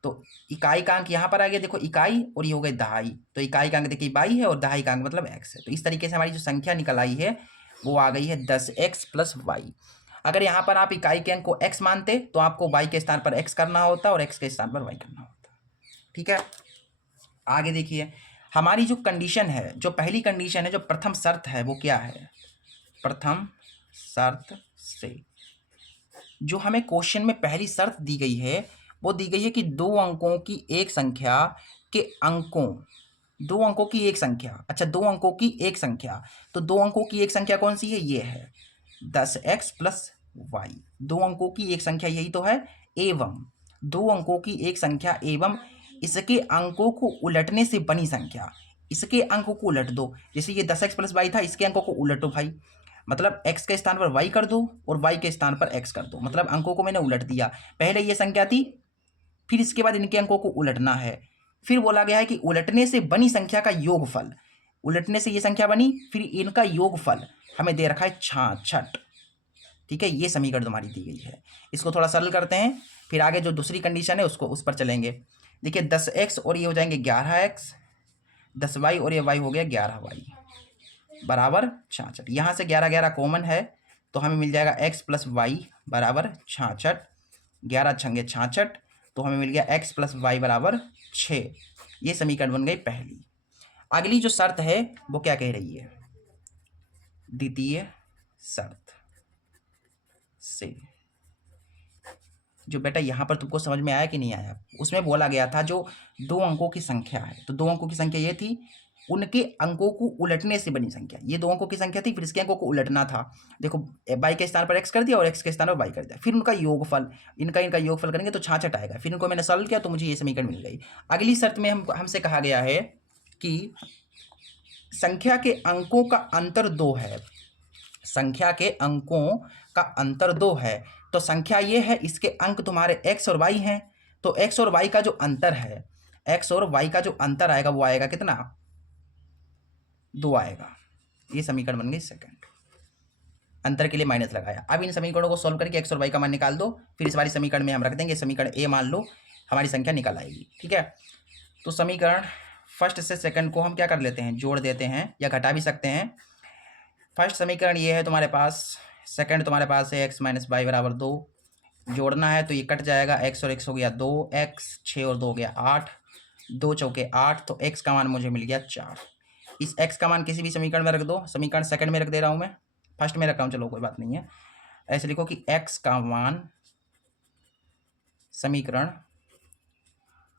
तो इकाई का अंक यहाँ पर आ गया, देखो इकाई और ये हो गई दहाई, तो इकाई का अंक देखिए y है और दहाई का अंक मतलब x है। तो इस तरीके से हमारी जो संख्या निकल आई है वो आ गई है 10x प्लस y। अगर यहाँ पर आप इकाई के अंक को x मानते तो आपको y के स्थान पर x करना होता और x के स्थान पर y करना होता, ठीक है। आगे देखिए, हमारी जो कंडीशन है, जो पहली कंडीशन है, जो प्रथम शर्त है, वो क्या है। प्रथम शर्त से जो हमें क्वेश्चन में पहली शर्त दी गई है वो दी गई है कि 2 अंकों की एक संख्या के अंकों, 2 अंकों की एक संख्या, अच्छा 2 अंकों की एक संख्या, तो 2 अंकों की एक संख्या कौन सी है, ये है 10x प्लस y। 2 अंकों की एक संख्या यही तो है, एवं 2 अंकों की एक संख्या एवं इसके अंकों को उलटने से बनी संख्या। इसके अंकों को उलट दो, जैसे ये 10x प्लस y था, इसके अंकों को उलटो भाई, मतलब x के स्थान पर y कर दो और y के स्थान पर x कर दो, मतलब अंकों को मैंने उलट दिया। पहले ये संख्या थी, फिर इसके बाद इनके अंकों को उलटना है। फिर बोला गया है कि उलटने से बनी संख्या का योगफल, उलटने से ये संख्या बनी, फिर इनका योगफल हमें दे रखा है 66, ठीक है। ये समीकरण तुम्हारी दी गई है। इसको थोड़ा सरल करते हैं, फिर आगे जो दूसरी कंडीशन है उसको उस पर चलेंगे। देखिए 10x और ये हो जाएंगे 11x, 10y और ये y हो गया 11y बराबर 66। यहाँ से 11 11 कॉमन है तो हमें मिल जाएगा x प्लस वाई बराबर 66, 11 छंगे 66, तो हमें मिल गया x प्लस वाई बराबर 6। ये समीकरण बन गई पहली। अगली जो शर्त है वो क्या कह रही है, द्वितीय शर्त। से। जो बेटा यहाँ पर तुमको समझ में आया कि नहीं आया, उसमें बोला गया था जो 2 अंकों की संख्या है, तो 2 अंकों की संख्या ये थी, उनके अंकों को उलटने से बनी संख्या। ये 2 अंकों की संख्या थी, फिर इसके अंकों को उलटना था। देखो y के स्थान पर x कर दिया और x के स्थान पर y कर दिया, फिर उनका योगफल, इनका योगफल करेंगे तो 66 आएगा। फिर इनको मैंने सॉल्व किया तो मुझे ये समीकरण मिल गई। अगली शर्त में हमसे कहा गया है कि संख्या के अंकों का अंतर 2 है। संख्या के अंकों का अंतर 2 है, तो संख्या ये है, इसके अंक तुम्हारे x और y हैं, तो x और y का जो अंतर है, x और y का जो अंतर आएगा वो आएगा कितना, 2 आएगा। ये समीकरण बन गई सेकंड। अंतर के लिए माइनस लगाया। अब इन समीकरणों को सॉल्व करके x और y का मान निकाल दो, फिर इस वाली समीकरण में हम रख देंगे समीकरण a, मान लो हमारी संख्या निकल आएगी। ठीक है, तो समीकरण फर्स्ट से सेकंड को हम क्या कर लेते हैं, जोड़ देते हैं या घटा भी सकते हैं। फर्स्ट समीकरण ये है तुम्हारे पास, सेकंड तुम्हारे पास है x माइनस वाई बराबर 2। जोड़ना है तो ये कट जाएगा, x और x हो गया 2x, 6 और 2 हो गया 8, 2 चौके 8, तो x का मान मुझे मिल गया 4। इस x का मान किसी भी समीकरण में रख दो, समीकरण सेकंड में रख दे रहा हूँ मैं, फर्स्ट में रख रहा हूँ, चलो कोई बात नहीं है। ऐसे लिखो कि x का मान समीकरण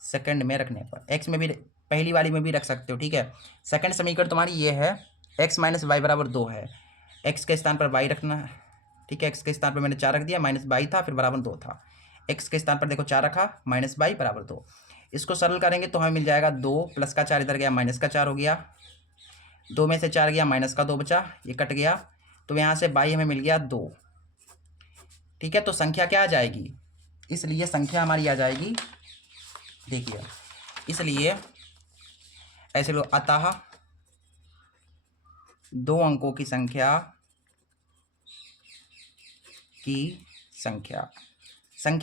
सेकंड में रखने पर, x में भी पहली वाली में भी रख सकते हो। ठीक है, सेकंड समीकरण तुम्हारी ये है, x माइनस वाई बराबर 2 है, x के स्थान पर y रखना है। ठीक है, x के स्थान पर मैंने 4 रख दिया, माइनस वाई था फिर बराबर 2 था, x के स्थान पर देखो 4 रखा, माइनस वाई बराबर 2। इसको सरल करेंगे तो हमें मिल जाएगा 2 प्लस का 4 इधर गया, माइनस का 4 हो गया, 2 में से 4 गया, माइनस का 2 बचा, ये कट गया, तो यहाँ से y हमें मिल गया 2। ठीक है, तो संख्या क्या आ जाएगी, इसलिए संख्या हमारी आ जाएगी, देखिए इसलिए ऐसे लो, अतः 2 अंकों की संख्या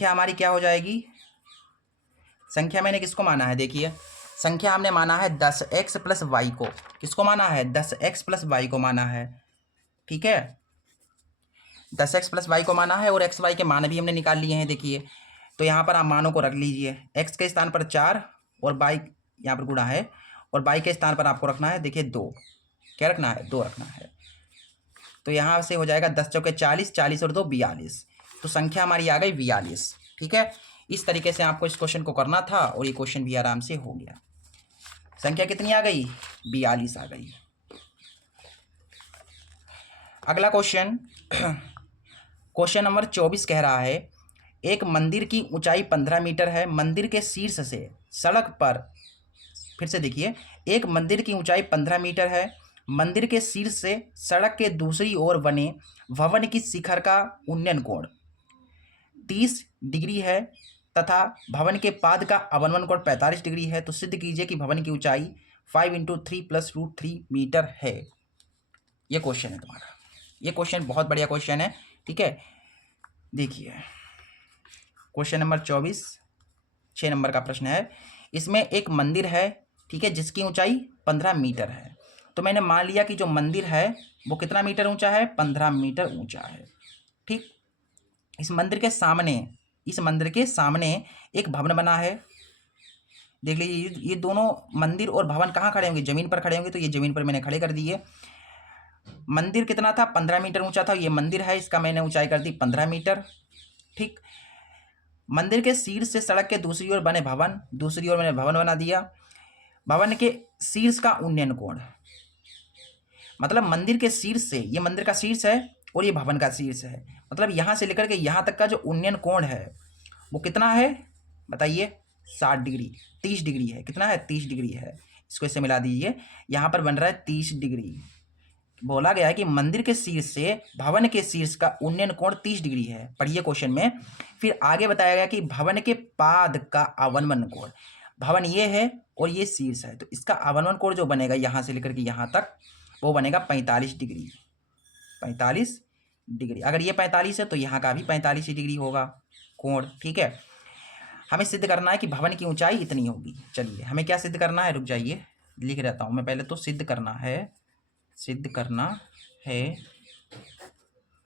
हमारी क्या हो जाएगी। संख्या मैंने किसको माना है, देखिए संख्या हमने माना है 10x प्लस वाई को, किसको माना है, 10x प्लस वाई को माना है। ठीक है, 10x प्लस वाई को माना है और x y के मान भी हमने निकाल लिए हैं। देखिए तो यहाँ पर आप मानों को रख लीजिए, x के स्थान पर 4 और y यहाँ पर गुणा है, और y के स्थान पर आपको रखना है, देखिए 2, क्या रखना है, 2 रखना है। तो यहाँ से हो जाएगा 10 चौके 40, 40 और 2 42, तो संख्या हमारी आ गई 42। ठीक है, इस तरीके से आपको इस क्वेश्चन को करना था और ये क्वेश्चन भी आराम से हो गया। संख्या कितनी आ गई, 42 आ गई। अगला क्वेश्चन क्वेश्चन नंबर 24 कह रहा है, एक मंदिर की ऊंचाई 15 मीटर है, मंदिर के शीर्ष से सड़क पर, फिर से देखिए, एक मंदिर की ऊंचाई 15 मीटर है, मंदिर के शीर्ष से सड़क के दूसरी ओर बने भवन की शिखर का उन्नयन कोण 30 डिग्री है तथा भवन के पाद का अवनमन कोण 45 डिग्री है, तो सिद्ध कीजिए कि भवन की ऊंचाई 5 × 3 + √3 मीटर है। ये क्वेश्चन है तुम्हारा, ये क्वेश्चन बहुत बढ़िया क्वेश्चन है। ठीक है, देखिए क्वेश्चन नंबर 24 6 नंबर का प्रश्न है, इसमें एक मंदिर है, ठीक है, जिसकी ऊंचाई 15 मीटर है। तो मैंने मान लिया कि जो मंदिर है वो कितना मीटर ऊंचा है, 15 मीटर ऊंचा है। ठीक, इस मंदिर के सामने एक भवन बना है। देख लीजिए, ये दोनों मंदिर और भवन कहाँ खड़े होंगे, जमीन पर खड़े होंगे, तो ये जमीन पर मैंने खड़े कर दिए। मंदिर कितना था, 15 मीटर ऊंचा था, ये मंदिर है, इसका मैंने ऊंचाई कर दी 15 मीटर। ठीक, मंदिर के शीर्ष से सड़क के दूसरी ओर बने भवन, दूसरी ओर मैंने भवन बना दिया। भवन के शीर्ष का उन्नयन कोण, मतलब मंदिर के शीर्ष से, ये मंदिर का शीर्ष है और ये भवन का शीर्ष है, मतलब यहाँ से लेकर के यहाँ तक का जो उन्नयन कोण है वो कितना है बताइए, 60 डिग्री, 30 डिग्री है। कितना है, 30 डिग्री है। इसको इससे मिला दीजिए, यहाँ पर बन रहा है 30 डिग्री। बोला गया है कि मंदिर के शीर्ष से भवन के शीर्ष का उन्नयन कोण 30 डिग्री है। पढ़िए क्वेश्चन में, फिर आगे बताया गया कि भवन के पाद का अवनमन कोण, भवन ये है और ये शीर्ष है, तो इसका अवनमन कोण जो बनेगा यहाँ से लेकर के यहाँ तक, वो बनेगा 45 डिग्री। 45 डिग्री, अगर ये 45 है तो यहाँ का भी 45 डिग्री होगा कोण। ठीक है, हमें सिद्ध करना है कि भवन की ऊंचाई इतनी होगी। चलिए हमें क्या सिद्ध करना है, रुक जाइए लिख रहता हूँ मैं पहले, तो सिद्ध करना है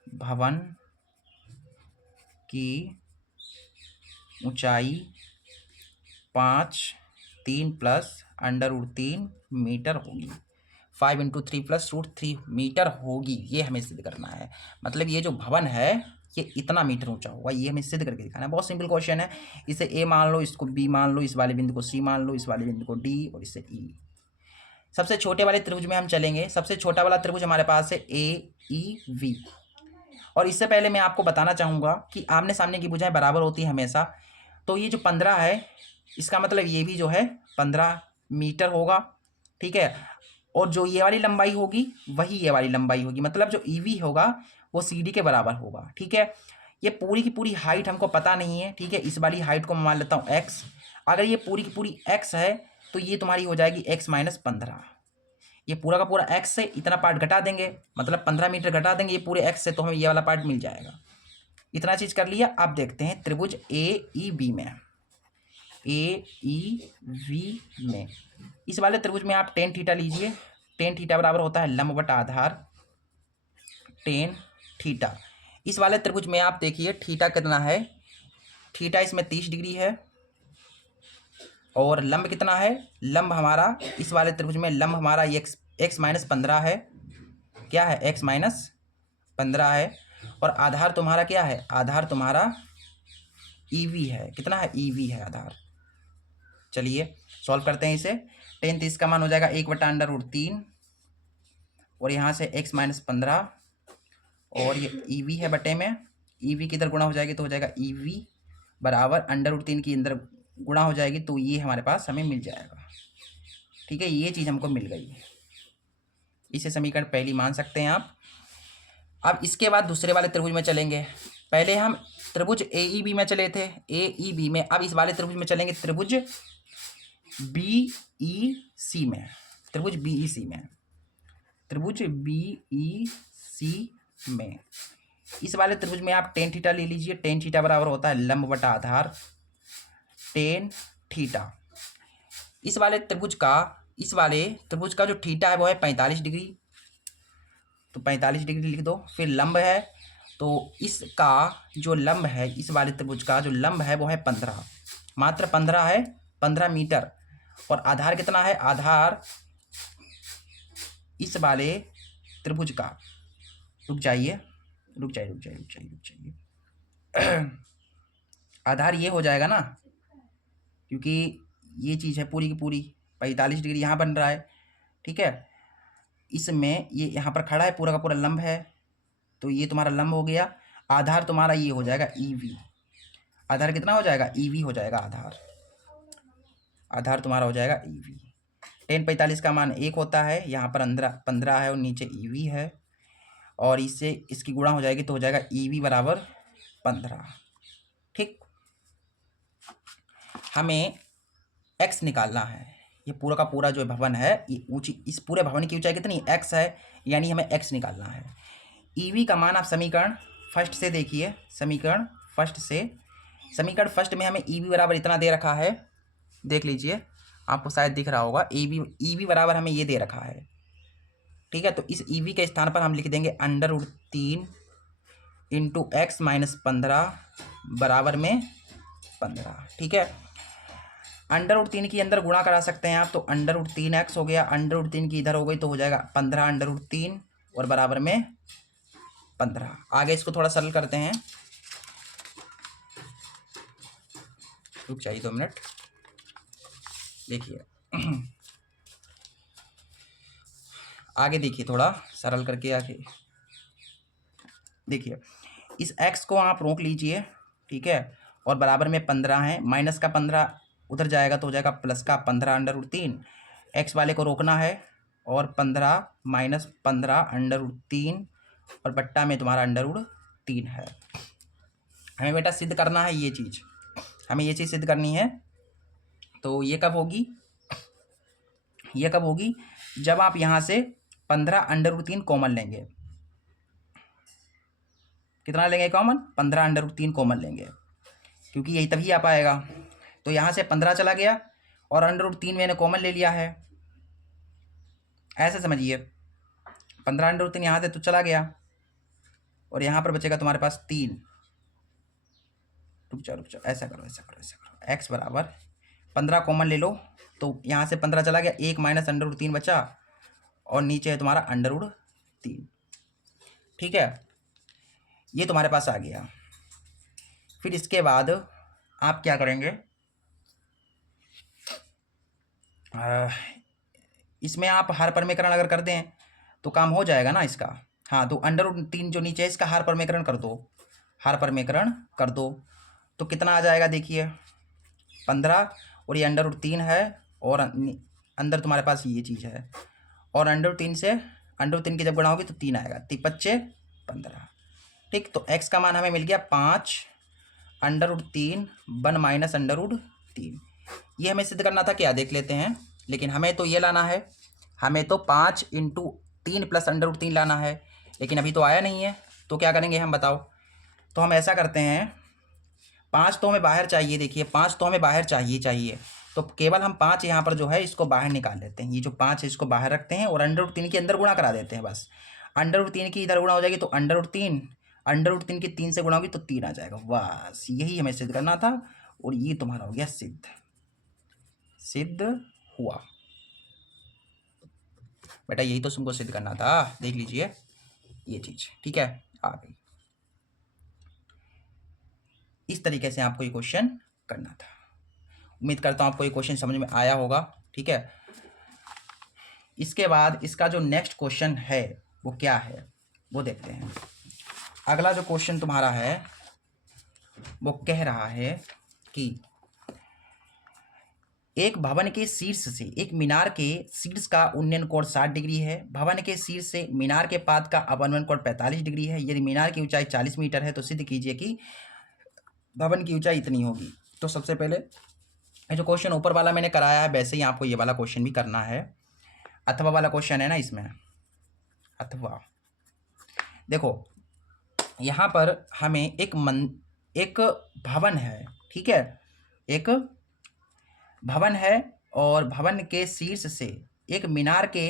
भवन की ऊंचाई 3 + √3 मीटर होगी, 5 × 3 + √3 मीटर होगी, ये हमें सिद्ध करना है। मतलब ये जो भवन है, ये इतना मीटर ऊंचा होगा, ये हमें सिद्ध करके दिखाना है। बहुत सिंपल क्वेश्चन है। इसे ए मान लो, इसको बी मान लो, इस वाले बिंदु को सी मान लो, इस वाले बिंदु को डी और इसे ई। सबसे छोटे वाले त्रिभुज में हम चलेंगे। सबसे छोटा वाला त्रिभुज हमारे पास है ए ई वी। और इससे पहले मैं आपको बताना चाहूँगा कि आमने सामने की भुजाएं बराबर होती हैं हमेशा। तो ये जो 15 है, इसका मतलब ये भी जो है 15 मीटर होगा, ठीक है। और जो ये वाली लंबाई होगी वही ये वाली लंबाई होगी, मतलब जो ईवी होगा वो सी डी के बराबर होगा, ठीक है। ये पूरी की पूरी हाइट हमको पता नहीं है, ठीक है। इस वाली हाइट को मैं मान लेता हूँ एक्स। अगर ये पूरी की पूरी एक्स है तो ये तुम्हारी हो जाएगी एक्स माइनस 15। ये पूरा का पूरा एक्स से इतना पार्ट घटा देंगे, मतलब 15 मीटर घटा देंगे ये पूरे एक्स से, तो हमें ये वाला पार्ट मिल जाएगा। इतना चीज़ कर लिया। अब देखते हैं त्रिभुज ए ई बी में। ए ई वी में इस वाले त्रिभुज में आप टेन थीटा लीजिए। टेन थीटा बराबर होता है लंब बटा आधार टेन थीटा। इस वाले त्रिभुज में आप देखिए थीटा कितना है, थीटा इसमें 30 डिग्री है। और लंब कितना है, लंब हमारा इस वाले त्रिभुज में लंब हमारा एक्स माइनस 15 है। क्या है, एक्स माइनस 15 है। और आधार तुम्हारा क्या है, आधार तुम्हारा ईवी है। कितना है, ईवी है आधार। चलिए सॉल्व करते हैं इसे। टेन 30 का मान हो जाएगा 1/√3 और यहाँ से x माइनस 15 और ये ईवी है बटे में, ईवी की इधर गुणा हो जाएगी तो हो जाएगा ईवी बराबर √3 की अंदर गुणा हो जाएगी तो ये हमारे पास हमें मिल जाएगा, ठीक है। ये चीज़ हमको मिल गई। इसे समीकरण पहली मान सकते हैं आप। अब इसके बाद दूसरे वाले त्रिभुज में चलेंगे। पहले हम त्रिभुज ए ई बी में चले थे, ए ई बी में। अब इस वाले त्रिभुज में चलेंगे त्रिभुज बी ई सी में। त्रिभुज बी ई सी में, त्रिभुज बी ई सी में इस वाले त्रिभुज में आप टेन थीटा ले लीजिए। टेन थीटा बराबर होता है लंब बटा आधार टेन थीटा। इस वाले त्रिभुज का जो थीटा है वो है 45 डिग्री, तो 45 डिग्री लिख दो। फिर लंब है तो इसका जो लंब है, इस वाले त्रिभुज का जो लंब है वो है 15, मात्र 15 है, 15 मीटर। और आधार कितना है, आधार इस वाले त्रिभुज का, रुक जाइए आधार ये हो जाएगा ना, क्योंकि ये चीज़ है पूरी की पूरी 45 डिग्री यहाँ बन रहा है, ठीक है। इसमें ये यहाँ पर खड़ा है, पूरा का पूरा लंब है, तो ये तुम्हारा लंब हो गया। आधार तुम्हारा ये हो जाएगा ईवी। आधार कितना हो जाएगा, ईवी हो जाएगा आधार तुम्हारा हो जाएगा ईवी। टेन 45 का मान 1 होता है, यहाँ पर अंदर 15 है और नीचे ईवी है, और इससे इसकी गुणा हो जाएगी तो हो जाएगा ईवी बराबर 15, ठीक। हमें एक्स निकालना है। ये पूरा का पूरा जो भवन है, ये ऊंची, इस पूरे भवन की ऊंचाई कितनी, एक्स है, यानी हमें एक्स निकालना है। ईवी का मान आप समीकरण फर्स्ट से देखिए। समीकरण फर्स्ट में हमें ईवी बराबर इतना दे रखा है, देख लीजिए, आपको शायद दिख रहा होगा। ईवी बराबर हमें ये दे रखा है, ठीक है। तो इस ईवी के स्थान पर हम लिख देंगे √3 इंटू एक्स माइनस 15 बराबर में 15, ठीक है। √3 की अंदर गुणा करा सकते हैं आप, तो √3x हो गया, √3 की इधर हो गई तो हो जाएगा 15 √3 और बराबर में 15। आगे इसको थोड़ा सरल करते हैं, रुक जाइए 2 मिनट, देखिए आगे देखिए, थोड़ा सरल करके आगे देखिए। इस x को आप रोक लीजिए, ठीक है, और बराबर में 15 है। माइनस का 15 उधर जाएगा तो हो जाएगा प्लस का 15 √3। x वाले को रोकना है और 15 माइनस 15 √3 और बट्टा में तुम्हारा √3 है। हमें बेटा सिद्ध करना है ये चीज़, हमें ये चीज़ सिद्ध करनी है। तो ये कब होगी, जब आप यहाँ से 15 √3 कॉमन लेंगे। कितना लेंगे कॉमन, 15 √3 कॉमन लेंगे, क्योंकि यही तभी आ पाएगा। तो यहाँ से 15 चला गया और √3 मैंने कॉमन ले लिया है, ऐसे समझिए। 15 √3 यहाँ से तो चला गया और यहाँ पर बचेगा तुम्हारे पास 3। रुक जाओ, ऐसा करो, x बराबर 15 कॉमन ले लो, तो यहाँ से 15 चला गया, 1 माइनस √3 बचा और नीचे है तुम्हारा √3, ठीक है। ये तुम्हारे पास आ गया। फिर इसके बाद आप क्या करेंगे, इसमें आप हर परमीकरण अगर कर दें तो काम हो जाएगा ना इसका। हाँ, तो √3 जो नीचे है इसका हर परमीकरण कर दो, हर परमीकरण कर दो तो कितना आ जाएगा देखिए 15, और ये √3 है और अंदर तुम्हारे पास ये चीज़ है, और √3 से √3 की जब गुणा होगी तो 3 आएगा, 3×5 = 15। ठीक, तो x का मान हमें मिल गया 5 √3 1 - √3। ये हमें सिद्ध करना था क्या, देख लेते हैं। लेकिन हमें तो ये लाना है, हमें तो 5 × 3 + √3 लाना है, लेकिन अभी तो आया नहीं है। तो क्या करेंगे हम, बताओ। तो हम ऐसा करते हैं, 5 तो हमें बाहर चाहिए, देखिए 5 तो हमें बाहर चाहिए, तो केवल हम 5 यहाँ पर जो है इसको बाहर निकाल लेते हैं। ये जो 5 है इसको बाहर रखते हैं और √3 के अंदर गुणा करा देते हैं बस। √3 की इधर गुणा हो जाएगी तो √3, √3 की 3 से गुणा होगी तो 3 आ जाएगा। बस यही हमें सिद्ध करना था और ये तुम्हारा हो गया सिद्ध हुआ। बेटा यही तो तुमको सिद्ध करना था, देख लीजिए ये चीज, ठीक है, आ गई। इस तरीके से आपको ये क्वेश्चन करना था। उम्मीद करता हूँ आपको ये क्वेश्चन समझ में आया होगा, ठीक है। इसके बाद इसका जो नेक्स्ट क्वेश्चन है वो क्या है वो देखते हैं। अगला जो क्वेश्चन तुम्हारा है वो कह रहा है कि एक भवन के शीर्ष से एक मीनार के शीर्ष का उन्नयन कोण 60 डिग्री है। भवन के शीर्ष से मीनार के पाद का अवनयन कोण 45 डिग्री है। यदि मीनार की ऊंचाई 40 मीटर है तो सिद्ध कीजिए कि भवन की ऊंचाई इतनी होगी। तो सबसे पहले जो क्वेश्चन ऊपर वाला मैंने कराया है वैसे ही आपको ये वाला क्वेश्चन भी करना है। अथवा वाला क्वेश्चन है ना इसमें, अथवा देखो यहाँ पर हमें एक भवन है, ठीक है, एक भवन है और भवन के शीर्ष से एक मीनार के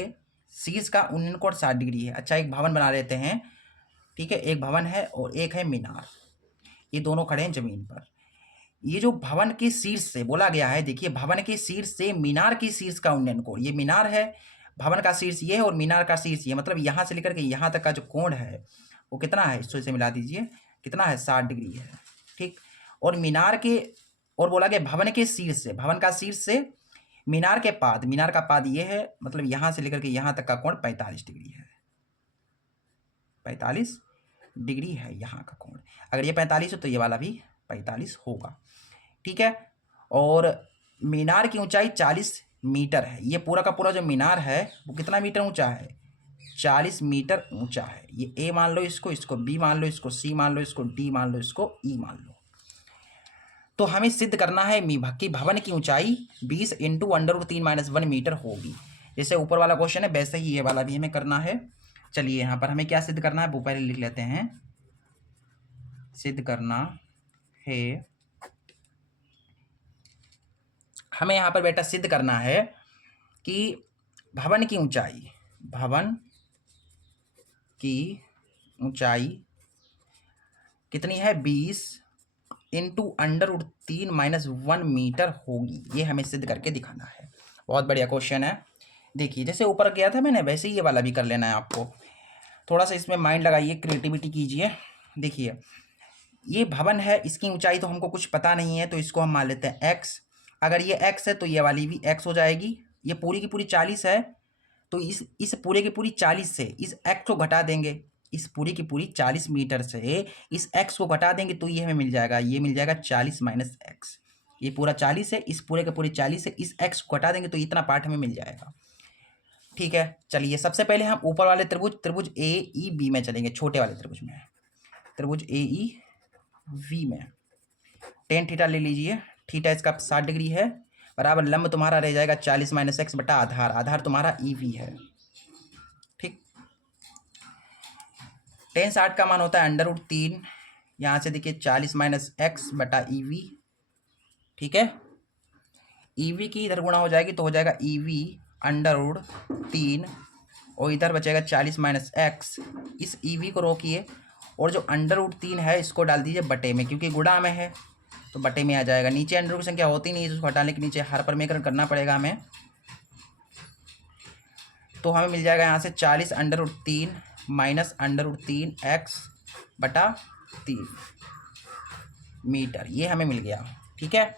शीर्ष का उन्नयन कोण 60 डिग्री है। अच्छा, एक भवन बना लेते हैं, ठीक है, एक भवन है और एक है मीनार, ये दोनों खड़े हैं जमीन पर। ये जो भवन के शीर्ष से बोला गया है, देखिए भवन के शीर्ष से मीनार के शीर्ष का उन्नयन कोण, ये मीनार है, भवन का शीर्ष ये है और मीनार का शीर्ष ये, मतलब यहाँ से लेकर के यहाँ तक का जो कोण है वो कितना है, इसको इसे मिला दीजिए, कितना है 60 डिग्री है, ठीक। और मीनार के, और बोला गया भवन के शीर्ष से, भवन का शीर्ष से मीनार के पाद, मीनार का पाद ये है, मतलब यहाँ से लेकर के यहाँ तक का कोण 45 डिग्री है, 45 डिग्री है यहाँ का कोण। अगर ये 45 हो तो ये वाला भी 45 होगा, ठीक है। और मीनार की ऊंचाई 40 मीटर है। ये पूरा का पूरा जो मीनार है वो कितना मीटर ऊंचा है, 40 मीटर ऊंचा है। ये ए मान लो, इसको बी मान लो, इसको सी मान लो, इसको डी मान लो, इसको ई मान लो। तो हमें सिद्ध करना है कि भवन की ऊंचाई 20 × √3 - 1 मीटर होगी। जैसे ऊपर वाला क्वेश्चन है वैसे ही ये वाला भी हमें करना है। चलिए यहाँ पर हमें क्या सिद्ध करना है वो पहले लिख लेते हैं। सिद्ध करना है, हमें यहाँ पर बेटा सिद्ध करना है कि भवन की ऊंचाई कितनी है, 20 × √3 - 1 मीटर होगी। ये हमें सिद्ध करके दिखाना है। बहुत बढ़िया क्वेश्चन है। देखिए जैसे ऊपर किया था मैंने वैसे ही ये वाला भी कर लेना है आपको। थोड़ा सा इसमें माइंड लगाइए, क्रिएटिविटी कीजिए। देखिए ये भवन है, इसकी ऊंचाई तो हमको कुछ पता नहीं है तो इसको हम मान लेते हैं x। अगर ये x है तो ये वाली भी x हो जाएगी। ये पूरी की पूरी 40 है तो इस पूरे की पूरी 40 से इस x को घटा देंगे, इस पूरी की पूरी 40 मीटर से इस x को घटा देंगे तो ये हमें मिल जाएगा, ये मिल जाएगा 40 - x। ये पूरा 40 है, इस पूरे के पूरी 40 से इस x को घटा देंगे तो इतना पार्ट हमें मिल जाएगा, ठीक है। चलिए सबसे पहले हम ऊपर वाले त्रिभुज AEB में चलेंगे, छोटे वाले त्रिभुज में, त्रिभुज AEV में tan थीटा ले लीजिए। थीटा इसका 60 डिग्री है, बराबर लंब तुम्हारा रह जाएगा 40 - x बटा आधार, आधार तुम्हारा EV है, ठीक। tan 60 का मान होता है √3, यहाँ से देखिए 40 - x बटा EV, ठीक है। EV की इधर गुणा हो जाएगी तो हो जाएगा EV √3 और इधर बचेगा 40 - x। इस EV को रोकिए और जो √3 है इसको डाल दीजिए बटे में, क्योंकि गुणा में है तो बटे में आ जाएगा। नीचे अंडर की संख्या होती नहीं है, इसको हटाने के नीचे हर परमीकरण करना पड़ेगा हमें। तो हमें मिल जाएगा यहाँ से 40 √3 - √3 x बटा 3 मीटर, ये हमें मिल गया। ठीक है,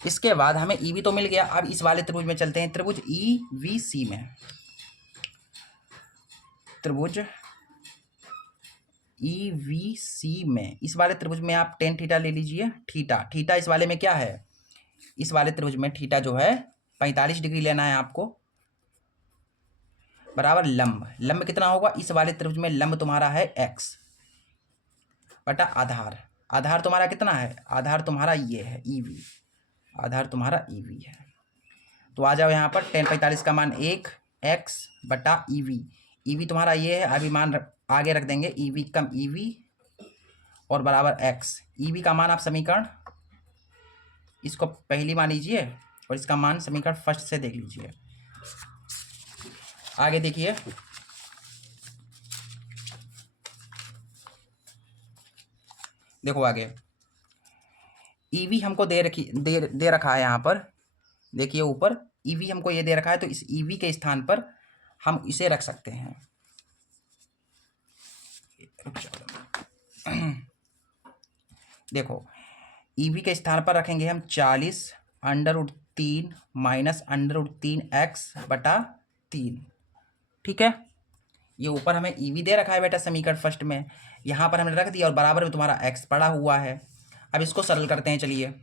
इसके बाद हमें EV तो मिल गया। अब इस वाले त्रिभुज में चलते हैं, त्रिभुज EVC में। त्रिभुज EVC में, इस वाले त्रिभुज में आप टेन थीटा ले लीजिए। थीटा इस वाले में क्या है, इस वाले त्रिभुज में थीटा जो है 45 डिग्री लेना है आपको, बराबर लंब कितना होगा, इस वाले त्रिभुज में लंब तुम्हारा है x बटा आधार तुम्हारा कितना है, आधार तुम्हारा ये है EV, आधार तुम्हारा EV है। तो आ जाओ यहाँ पर, tan 45 का मान 1 x बटा EV तुम्हारा ये है, अभी मान आगे रख देंगे, EV कम EV और बराबर x। EV का मान आप समीकरण इसको पहली मान लीजिए और इसका मान समीकरण फर्स्ट से देख लीजिए। आगे देखिए, देखो आगे EV हमको दे रखा है यहाँ पर, देखिए ऊपर EV हमको ये दे रखा है, तो इस EV के स्थान पर हम इसे रख सकते हैं। देखो EV के स्थान पर रखेंगे हम 40√3 माइनस √3x बटा 3। ठीक है, ये ऊपर हमें EV दे रखा है बेटा समीकरण फर्स्ट में, यहाँ पर हमने रख दिया और बराबर में तुम्हारा x पड़ा हुआ है। अब इसको सरल करते हैं, चलिए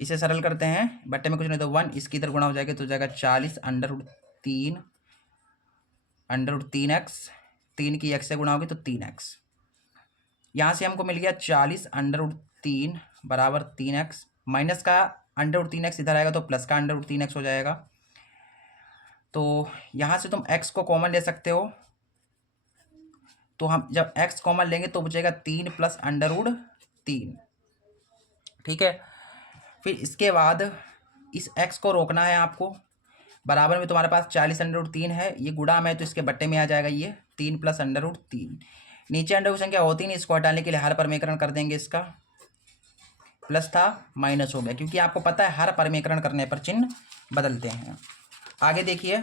इसे सरल करते हैं, बट्टे में कुछ नहीं तो 1, इसकी इधर गुणा हो जाएगा तो जाएगा 40√3x, 3 की x से गुणा होगी तो 3x। यहाँ से हमको मिल गया 40√3 बराबर 3x, माइनस का √3x इधर आएगा तो प्लस का √3x हो जाएगा। तो यहाँ से तुम x को कॉमन ले सकते हो, तो हम जब x कॉमन लेंगे तो बचेगा 3 प्लस √3। ठीक है, फिर इसके बाद इस x को रोकना है आपको, बराबर में तुम्हारे पास 40√3 है, ये गुणा में है तो इसके बट्टे में आ जाएगा ये 3 प्लस √3। नीचे अंडर की संख्या होती नहीं, इसको हटाने के लिए हर परमेकरण कर देंगे, इसका प्लस था माइनस हो गया, क्योंकि आपको पता है हर परमेकरण करने पर चिन्ह बदलते हैं। आगे देखिए,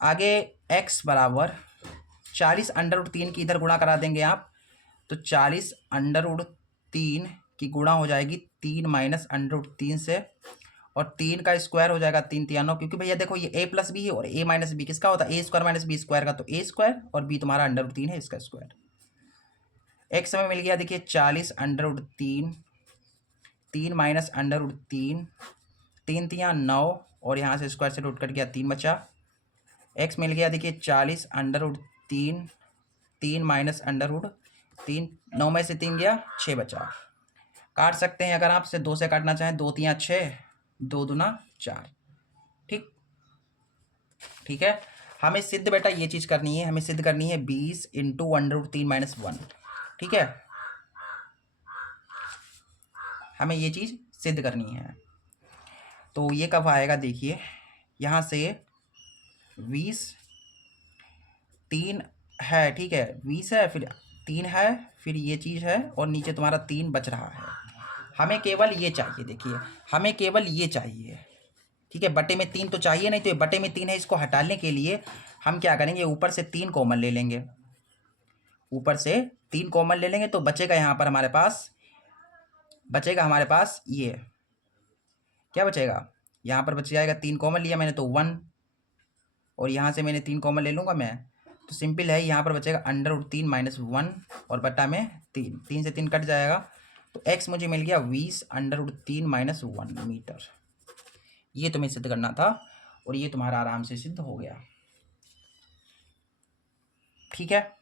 आगे x बराबर 40√3 की इधर गुणा करा देंगे आप, तो 40√3 की गुणा हो जाएगी 3 माइनस √3 से, और 3 का स्क्वायर हो जाएगा 3 3 9, क्योंकि भैया देखो ये a प्लस बी है और a माइनस बी किसका होता है, a square minus b square का, तो a स्क्वायर और b तुम्हारा √3 है इसका स्क्वायर। x हमें मिल गया, देखिए 40√3, 3 माइनस √3, 3 3 9 और यहाँ से स्क्वायर से रूट कट गया 3 बचा। x मिल गया, देखिए 40√3, 3 माइनस √3, 9 में से 3 गया 6 बचा। काट सकते हैं अगर आप से 2 से काटना चाहें, 2 3 6, 2 दूना 4। ठीक है, हमें सिद्ध बेटा ये चीज़ करनी है, हमें सिद्ध करनी है 20 इंटू √3 माइनस 1। ठीक है, हमें ये चीज़ सिद्ध करनी है, तो ये कब आएगा, देखिए यहाँ से 20 3 है, ठीक है 20 है, फिर 3 है, फिर ये चीज़ है और नीचे तुम्हारा 3 बच रहा है। हमें केवल ये चाहिए, देखिए हमें केवल ये चाहिए। ठीक है, बटे में 3 तो चाहिए नहीं, तो ये बटे में 3 है, इसको हटाने के लिए हम क्या करेंगे, ऊपर से 3 कॉमन ले लेंगे, ऊपर से 3 कॉमन ले लेंगे, तो बचेगा यहाँ पर हमारे पास, बचेगा हमारे पास ये क्या बचेगा, यहाँ पर बच जाएगा 3 कॉमन लिया मैंने तो 1, और यहाँ से मैंने 3 कॉमन ले लूँगा मैं, तो सिंपल है, यहाँ पर बचेगा √3 माइनस 1 और बटा में 3, 3 से 3 कट जाएगा, तो x मुझे मिल गया 20 √3 माइनस 1 मीटर। ये तुम्हें सिद्ध करना था और ये तुम्हारा आराम से सिद्ध हो गया। ठीक है,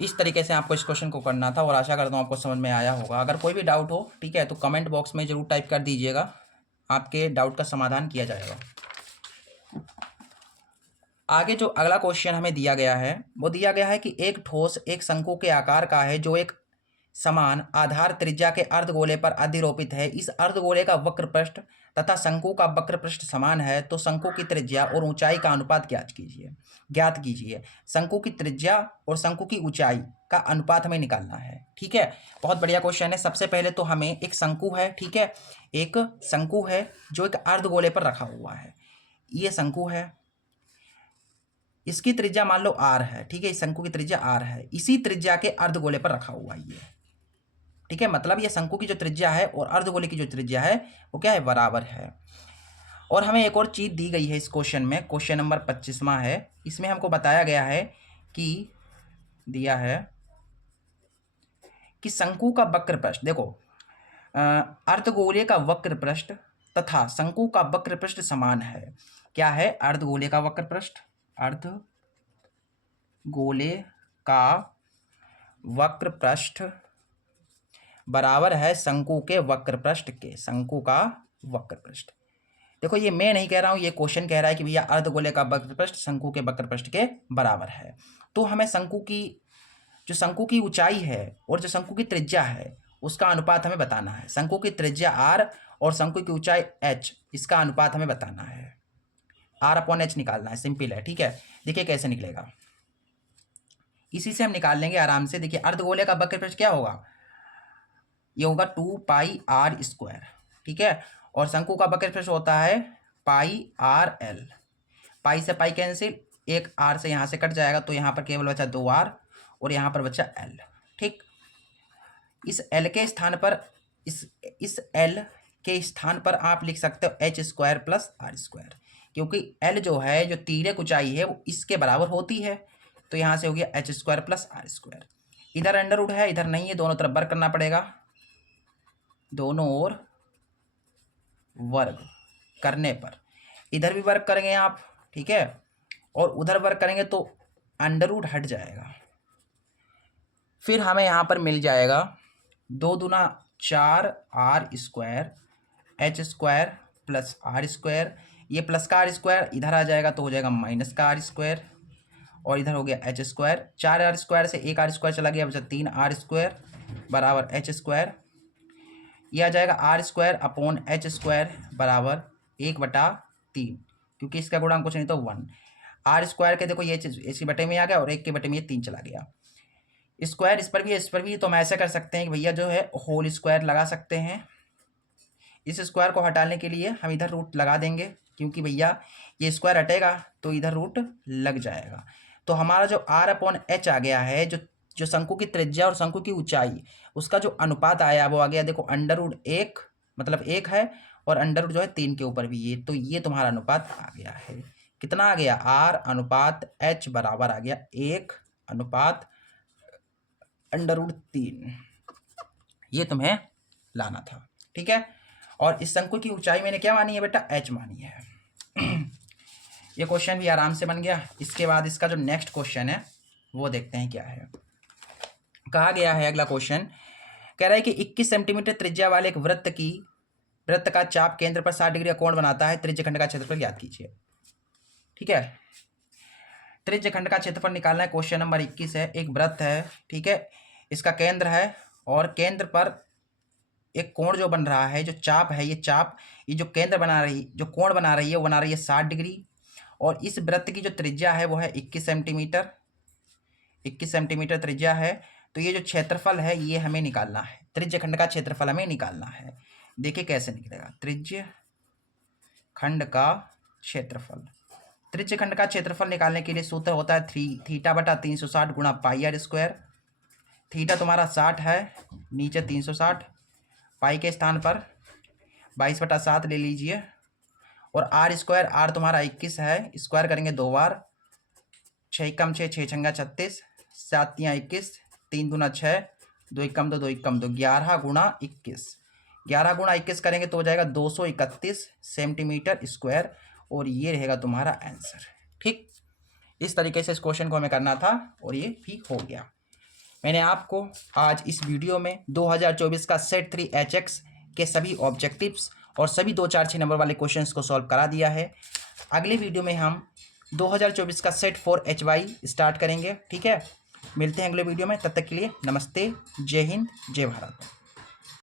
इस तरीके से आपको इस क्वेश्चन को करना था और आशा करता हूँ आपको समझ में आया होगा। अगर कोई भी डाउट हो, ठीक है, तो कमेंट बॉक्स में ज़रूर टाइप कर दीजिएगा, आपके डाउट का समाधान किया जाएगा। आगे जो अगला क्वेश्चन हमें दिया गया है, वो दिया गया है कि एक ठोस एक शंकु के आकार का है, जो एक समान आधार त्रिज्या के अर्धगोले पर अधिरोपित है, इस अर्धगोले का वक्र पृष्ठ तथा शंकु का वक्र पृष्ठ समान है, तो शंकु की त्रिज्या और ऊंचाई का अनुपात ज्ञात कीजिए। शंकु की त्रिज्या और शंकु की ऊंचाई का अनुपात हमें निकालना है। ठीक है, बहुत बढ़िया क्वेश्चन है। सबसे पहले तो हमें एक शंकु है, ठीक है, एक शंकु है जो एक अर्धगोले पर रखा हुआ है। ये शंकु है, इसकी त्रिज्या मान लो आर है, ठीक है, इस शंकु की त्रिज्या आर है, इसी त्रिज्या के अर्धगोले पर रखा हुआ है ये, ठीक है। मतलब ये शंकु की जो त्रिज्या है और अर्धगोले की जो त्रिज्या है वो क्या है, बराबर है। और हमें एक और चीज दी गई है इस क्वेश्चन में, क्वेश्चन नंबर 25वां है, इसमें हमको बताया गया है कि दिया है कि शंकु का वक्र पृष्ठ, देखो अर्धगोले का वक्र पृष्ठ तथा शंकु का वक्र पृष्ठ समान है। क्या है, अर्धगोले का वक्र पृष्ठ, अर्धगोले का वक्र पृष्ठ बराबर है शंकु के वक्र पृष्ठ के, शंकु का वक्र पृष्ठ। देखो ये मैं नहीं कह रहा हूं, ये क्वेश्चन कह रहा है कि भैया अर्धगोले का वक्र पृष्ठ शंकु के वक्र पृष्ठ के बराबर है। तो हमें शंकु की ऊंचाई है और जो शंकु की त्रिज्या है उसका अनुपात हमें बताना है। शंकु की त्रिज्या r और शंकु की ऊंचाई h, इसका अनुपात हमें बताना है। r/h निकालना है, सिंपल है, ठीक है। देखिए कैसे निकलेगा, इसी से हम निकाल लेंगे आराम से। देखिए अर्धगोले का वक्र पृष्ठ क्या होगा, ये होगा 2πr², ठीक है, और शंकु का वक्र पृष्ठ होता है πrl। पाई से पाई कैंसिल, एक r से यहाँ से कट जाएगा, तो यहाँ पर केवल बचा 2r और यहाँ पर बचा l, ठीक। इस l के स्थान पर इस l के स्थान पर आप लिख सकते हो h² + r², क्योंकि l जो है, जो तिर्यक ऊंचाई है, वो इसके बराबर होती है। तो यहाँ से हो गया h² + r²। इधर अंडर रूट है, इधर नहीं है, दोनों तरफ वर्ग करना पड़ेगा, दोनों ओर वर्ग करने पर इधर भी वर्ग करेंगे आप, ठीक है, और उधर वर्ग करेंगे तो अंडर रूट हट जाएगा। फिर हमें यहाँ पर मिल जाएगा 2 दूना 4r² h² + r², ये प्लस का r² इधर आ जाएगा तो हो जाएगा माइनस का r², और इधर हो गया h², 4r² से एक r² चला गया, बचा 3r² बराबर h²। यह आ जाएगा r²/h² बराबर 1/3, क्योंकि इसका गुणांक कुछ नहीं तो 1। r² के देखो ये चीज इसके बटे में आ गया और 1 के बटे में ये 3 चला गया। स्क्वायर इस पर भी इस पर भी, तो हम ऐसा कर सकते हैं कि भैया जो है होल स्क्वायर लगा सकते हैं। इस स्क्वायर को हटाने के लिए हम इधर रूट लगा देंगे, क्योंकि भैया ये स्क्वायर हटेगा तो इधर रूट लग जाएगा। तो हमारा जो r/h आ गया है, जो शंकु की त्रिज्या और शंकु की ऊंचाई, उसका जो अनुपात आया वो आ गया, देखो √1 मतलब 1 है, और अंडर रूट जो है 3 के ऊपर भी ये, तो ये तुम्हारा अनुपात आ गया है। कितना आ गया, r/h बराबर आ गया 1/√3। ये तुम्हें लाना था, ठीक है। और इस शंकु की ऊंचाई मैंने क्या मानी है बेटा, h मानी है। ये क्वेश्चन भी आराम से बन गया। इसके बाद इसका जो नेक्स्ट क्वेश्चन है वो देखते हैं क्या है। कहा गया है अगला क्वेश्चन, कह रहा है कि 21 सेंटीमीटर त्रिज्या वाले एक वृत्त का चाप केंद्र पर 60 डिग्री का कोण बनाता है, त्रिज्यखंड का क्षेत्रफल ज्ञात कीजिए। ठीक है, त्रिज्यखंड का क्षेत्रफल निकालना है। क्वेश्चन नंबर 21 है, एक वृत्त है, ठीक है, इसका केंद्र है और केंद्र पर एक कोण जो बन रहा है, जो चाप है, ये चाप, ये जो केंद्र बना रही, जो कोण बना रही है वो बना रही है 60 डिग्री, और इस वृत्त की जो त्रिज्या है वो है 21 सेंटीमीटर, 21 सेंटीमीटर त्रिज्या है। तो ये जो क्षेत्रफल है ये हमें निकालना है, त्रिज्यखंड का क्षेत्रफल हमें निकालना है। देखिए कैसे निकलेगा, त्रिज्यखंड का क्षेत्रफल। त्रिज्यखंड का क्षेत्रफल निकालने के लिए सूत्र होता है θ/360 गुणा πr²। थीटा तुम्हारा 60 है, नीचे 360, पाई के स्थान पर 22/7 ले लीजिए, और r², r तुम्हारा 21 है, स्क्वायर करेंगे 2 बार, 6 × 6 6 × 36, 7 × 21, 3 दूना 6, 2 × 2 2 × 2 11 गुणा 21, 11 गुणा 21 करेंगे तो हो जाएगा 231 सेंटीमीटर स्क्वायर, और ये रहेगा तुम्हारा आंसर। ठीक, इस तरीके से इस क्वेश्चन को हमें करना था और ये भी हो गया। मैंने आपको आज इस वीडियो में 2024 का सेट 3 HX के सभी ऑब्जेक्टिव्स और सभी 2, 4, 6 नंबर वाले क्वेश्चंस को सॉल्व करा दिया है। अगले वीडियो में हम 2024 का सेट 4 HY स्टार्ट करेंगे, ठीक है। मिलते हैं अगले वीडियो में, तब तक के लिए नमस्ते, जय हिंद, जय भारत।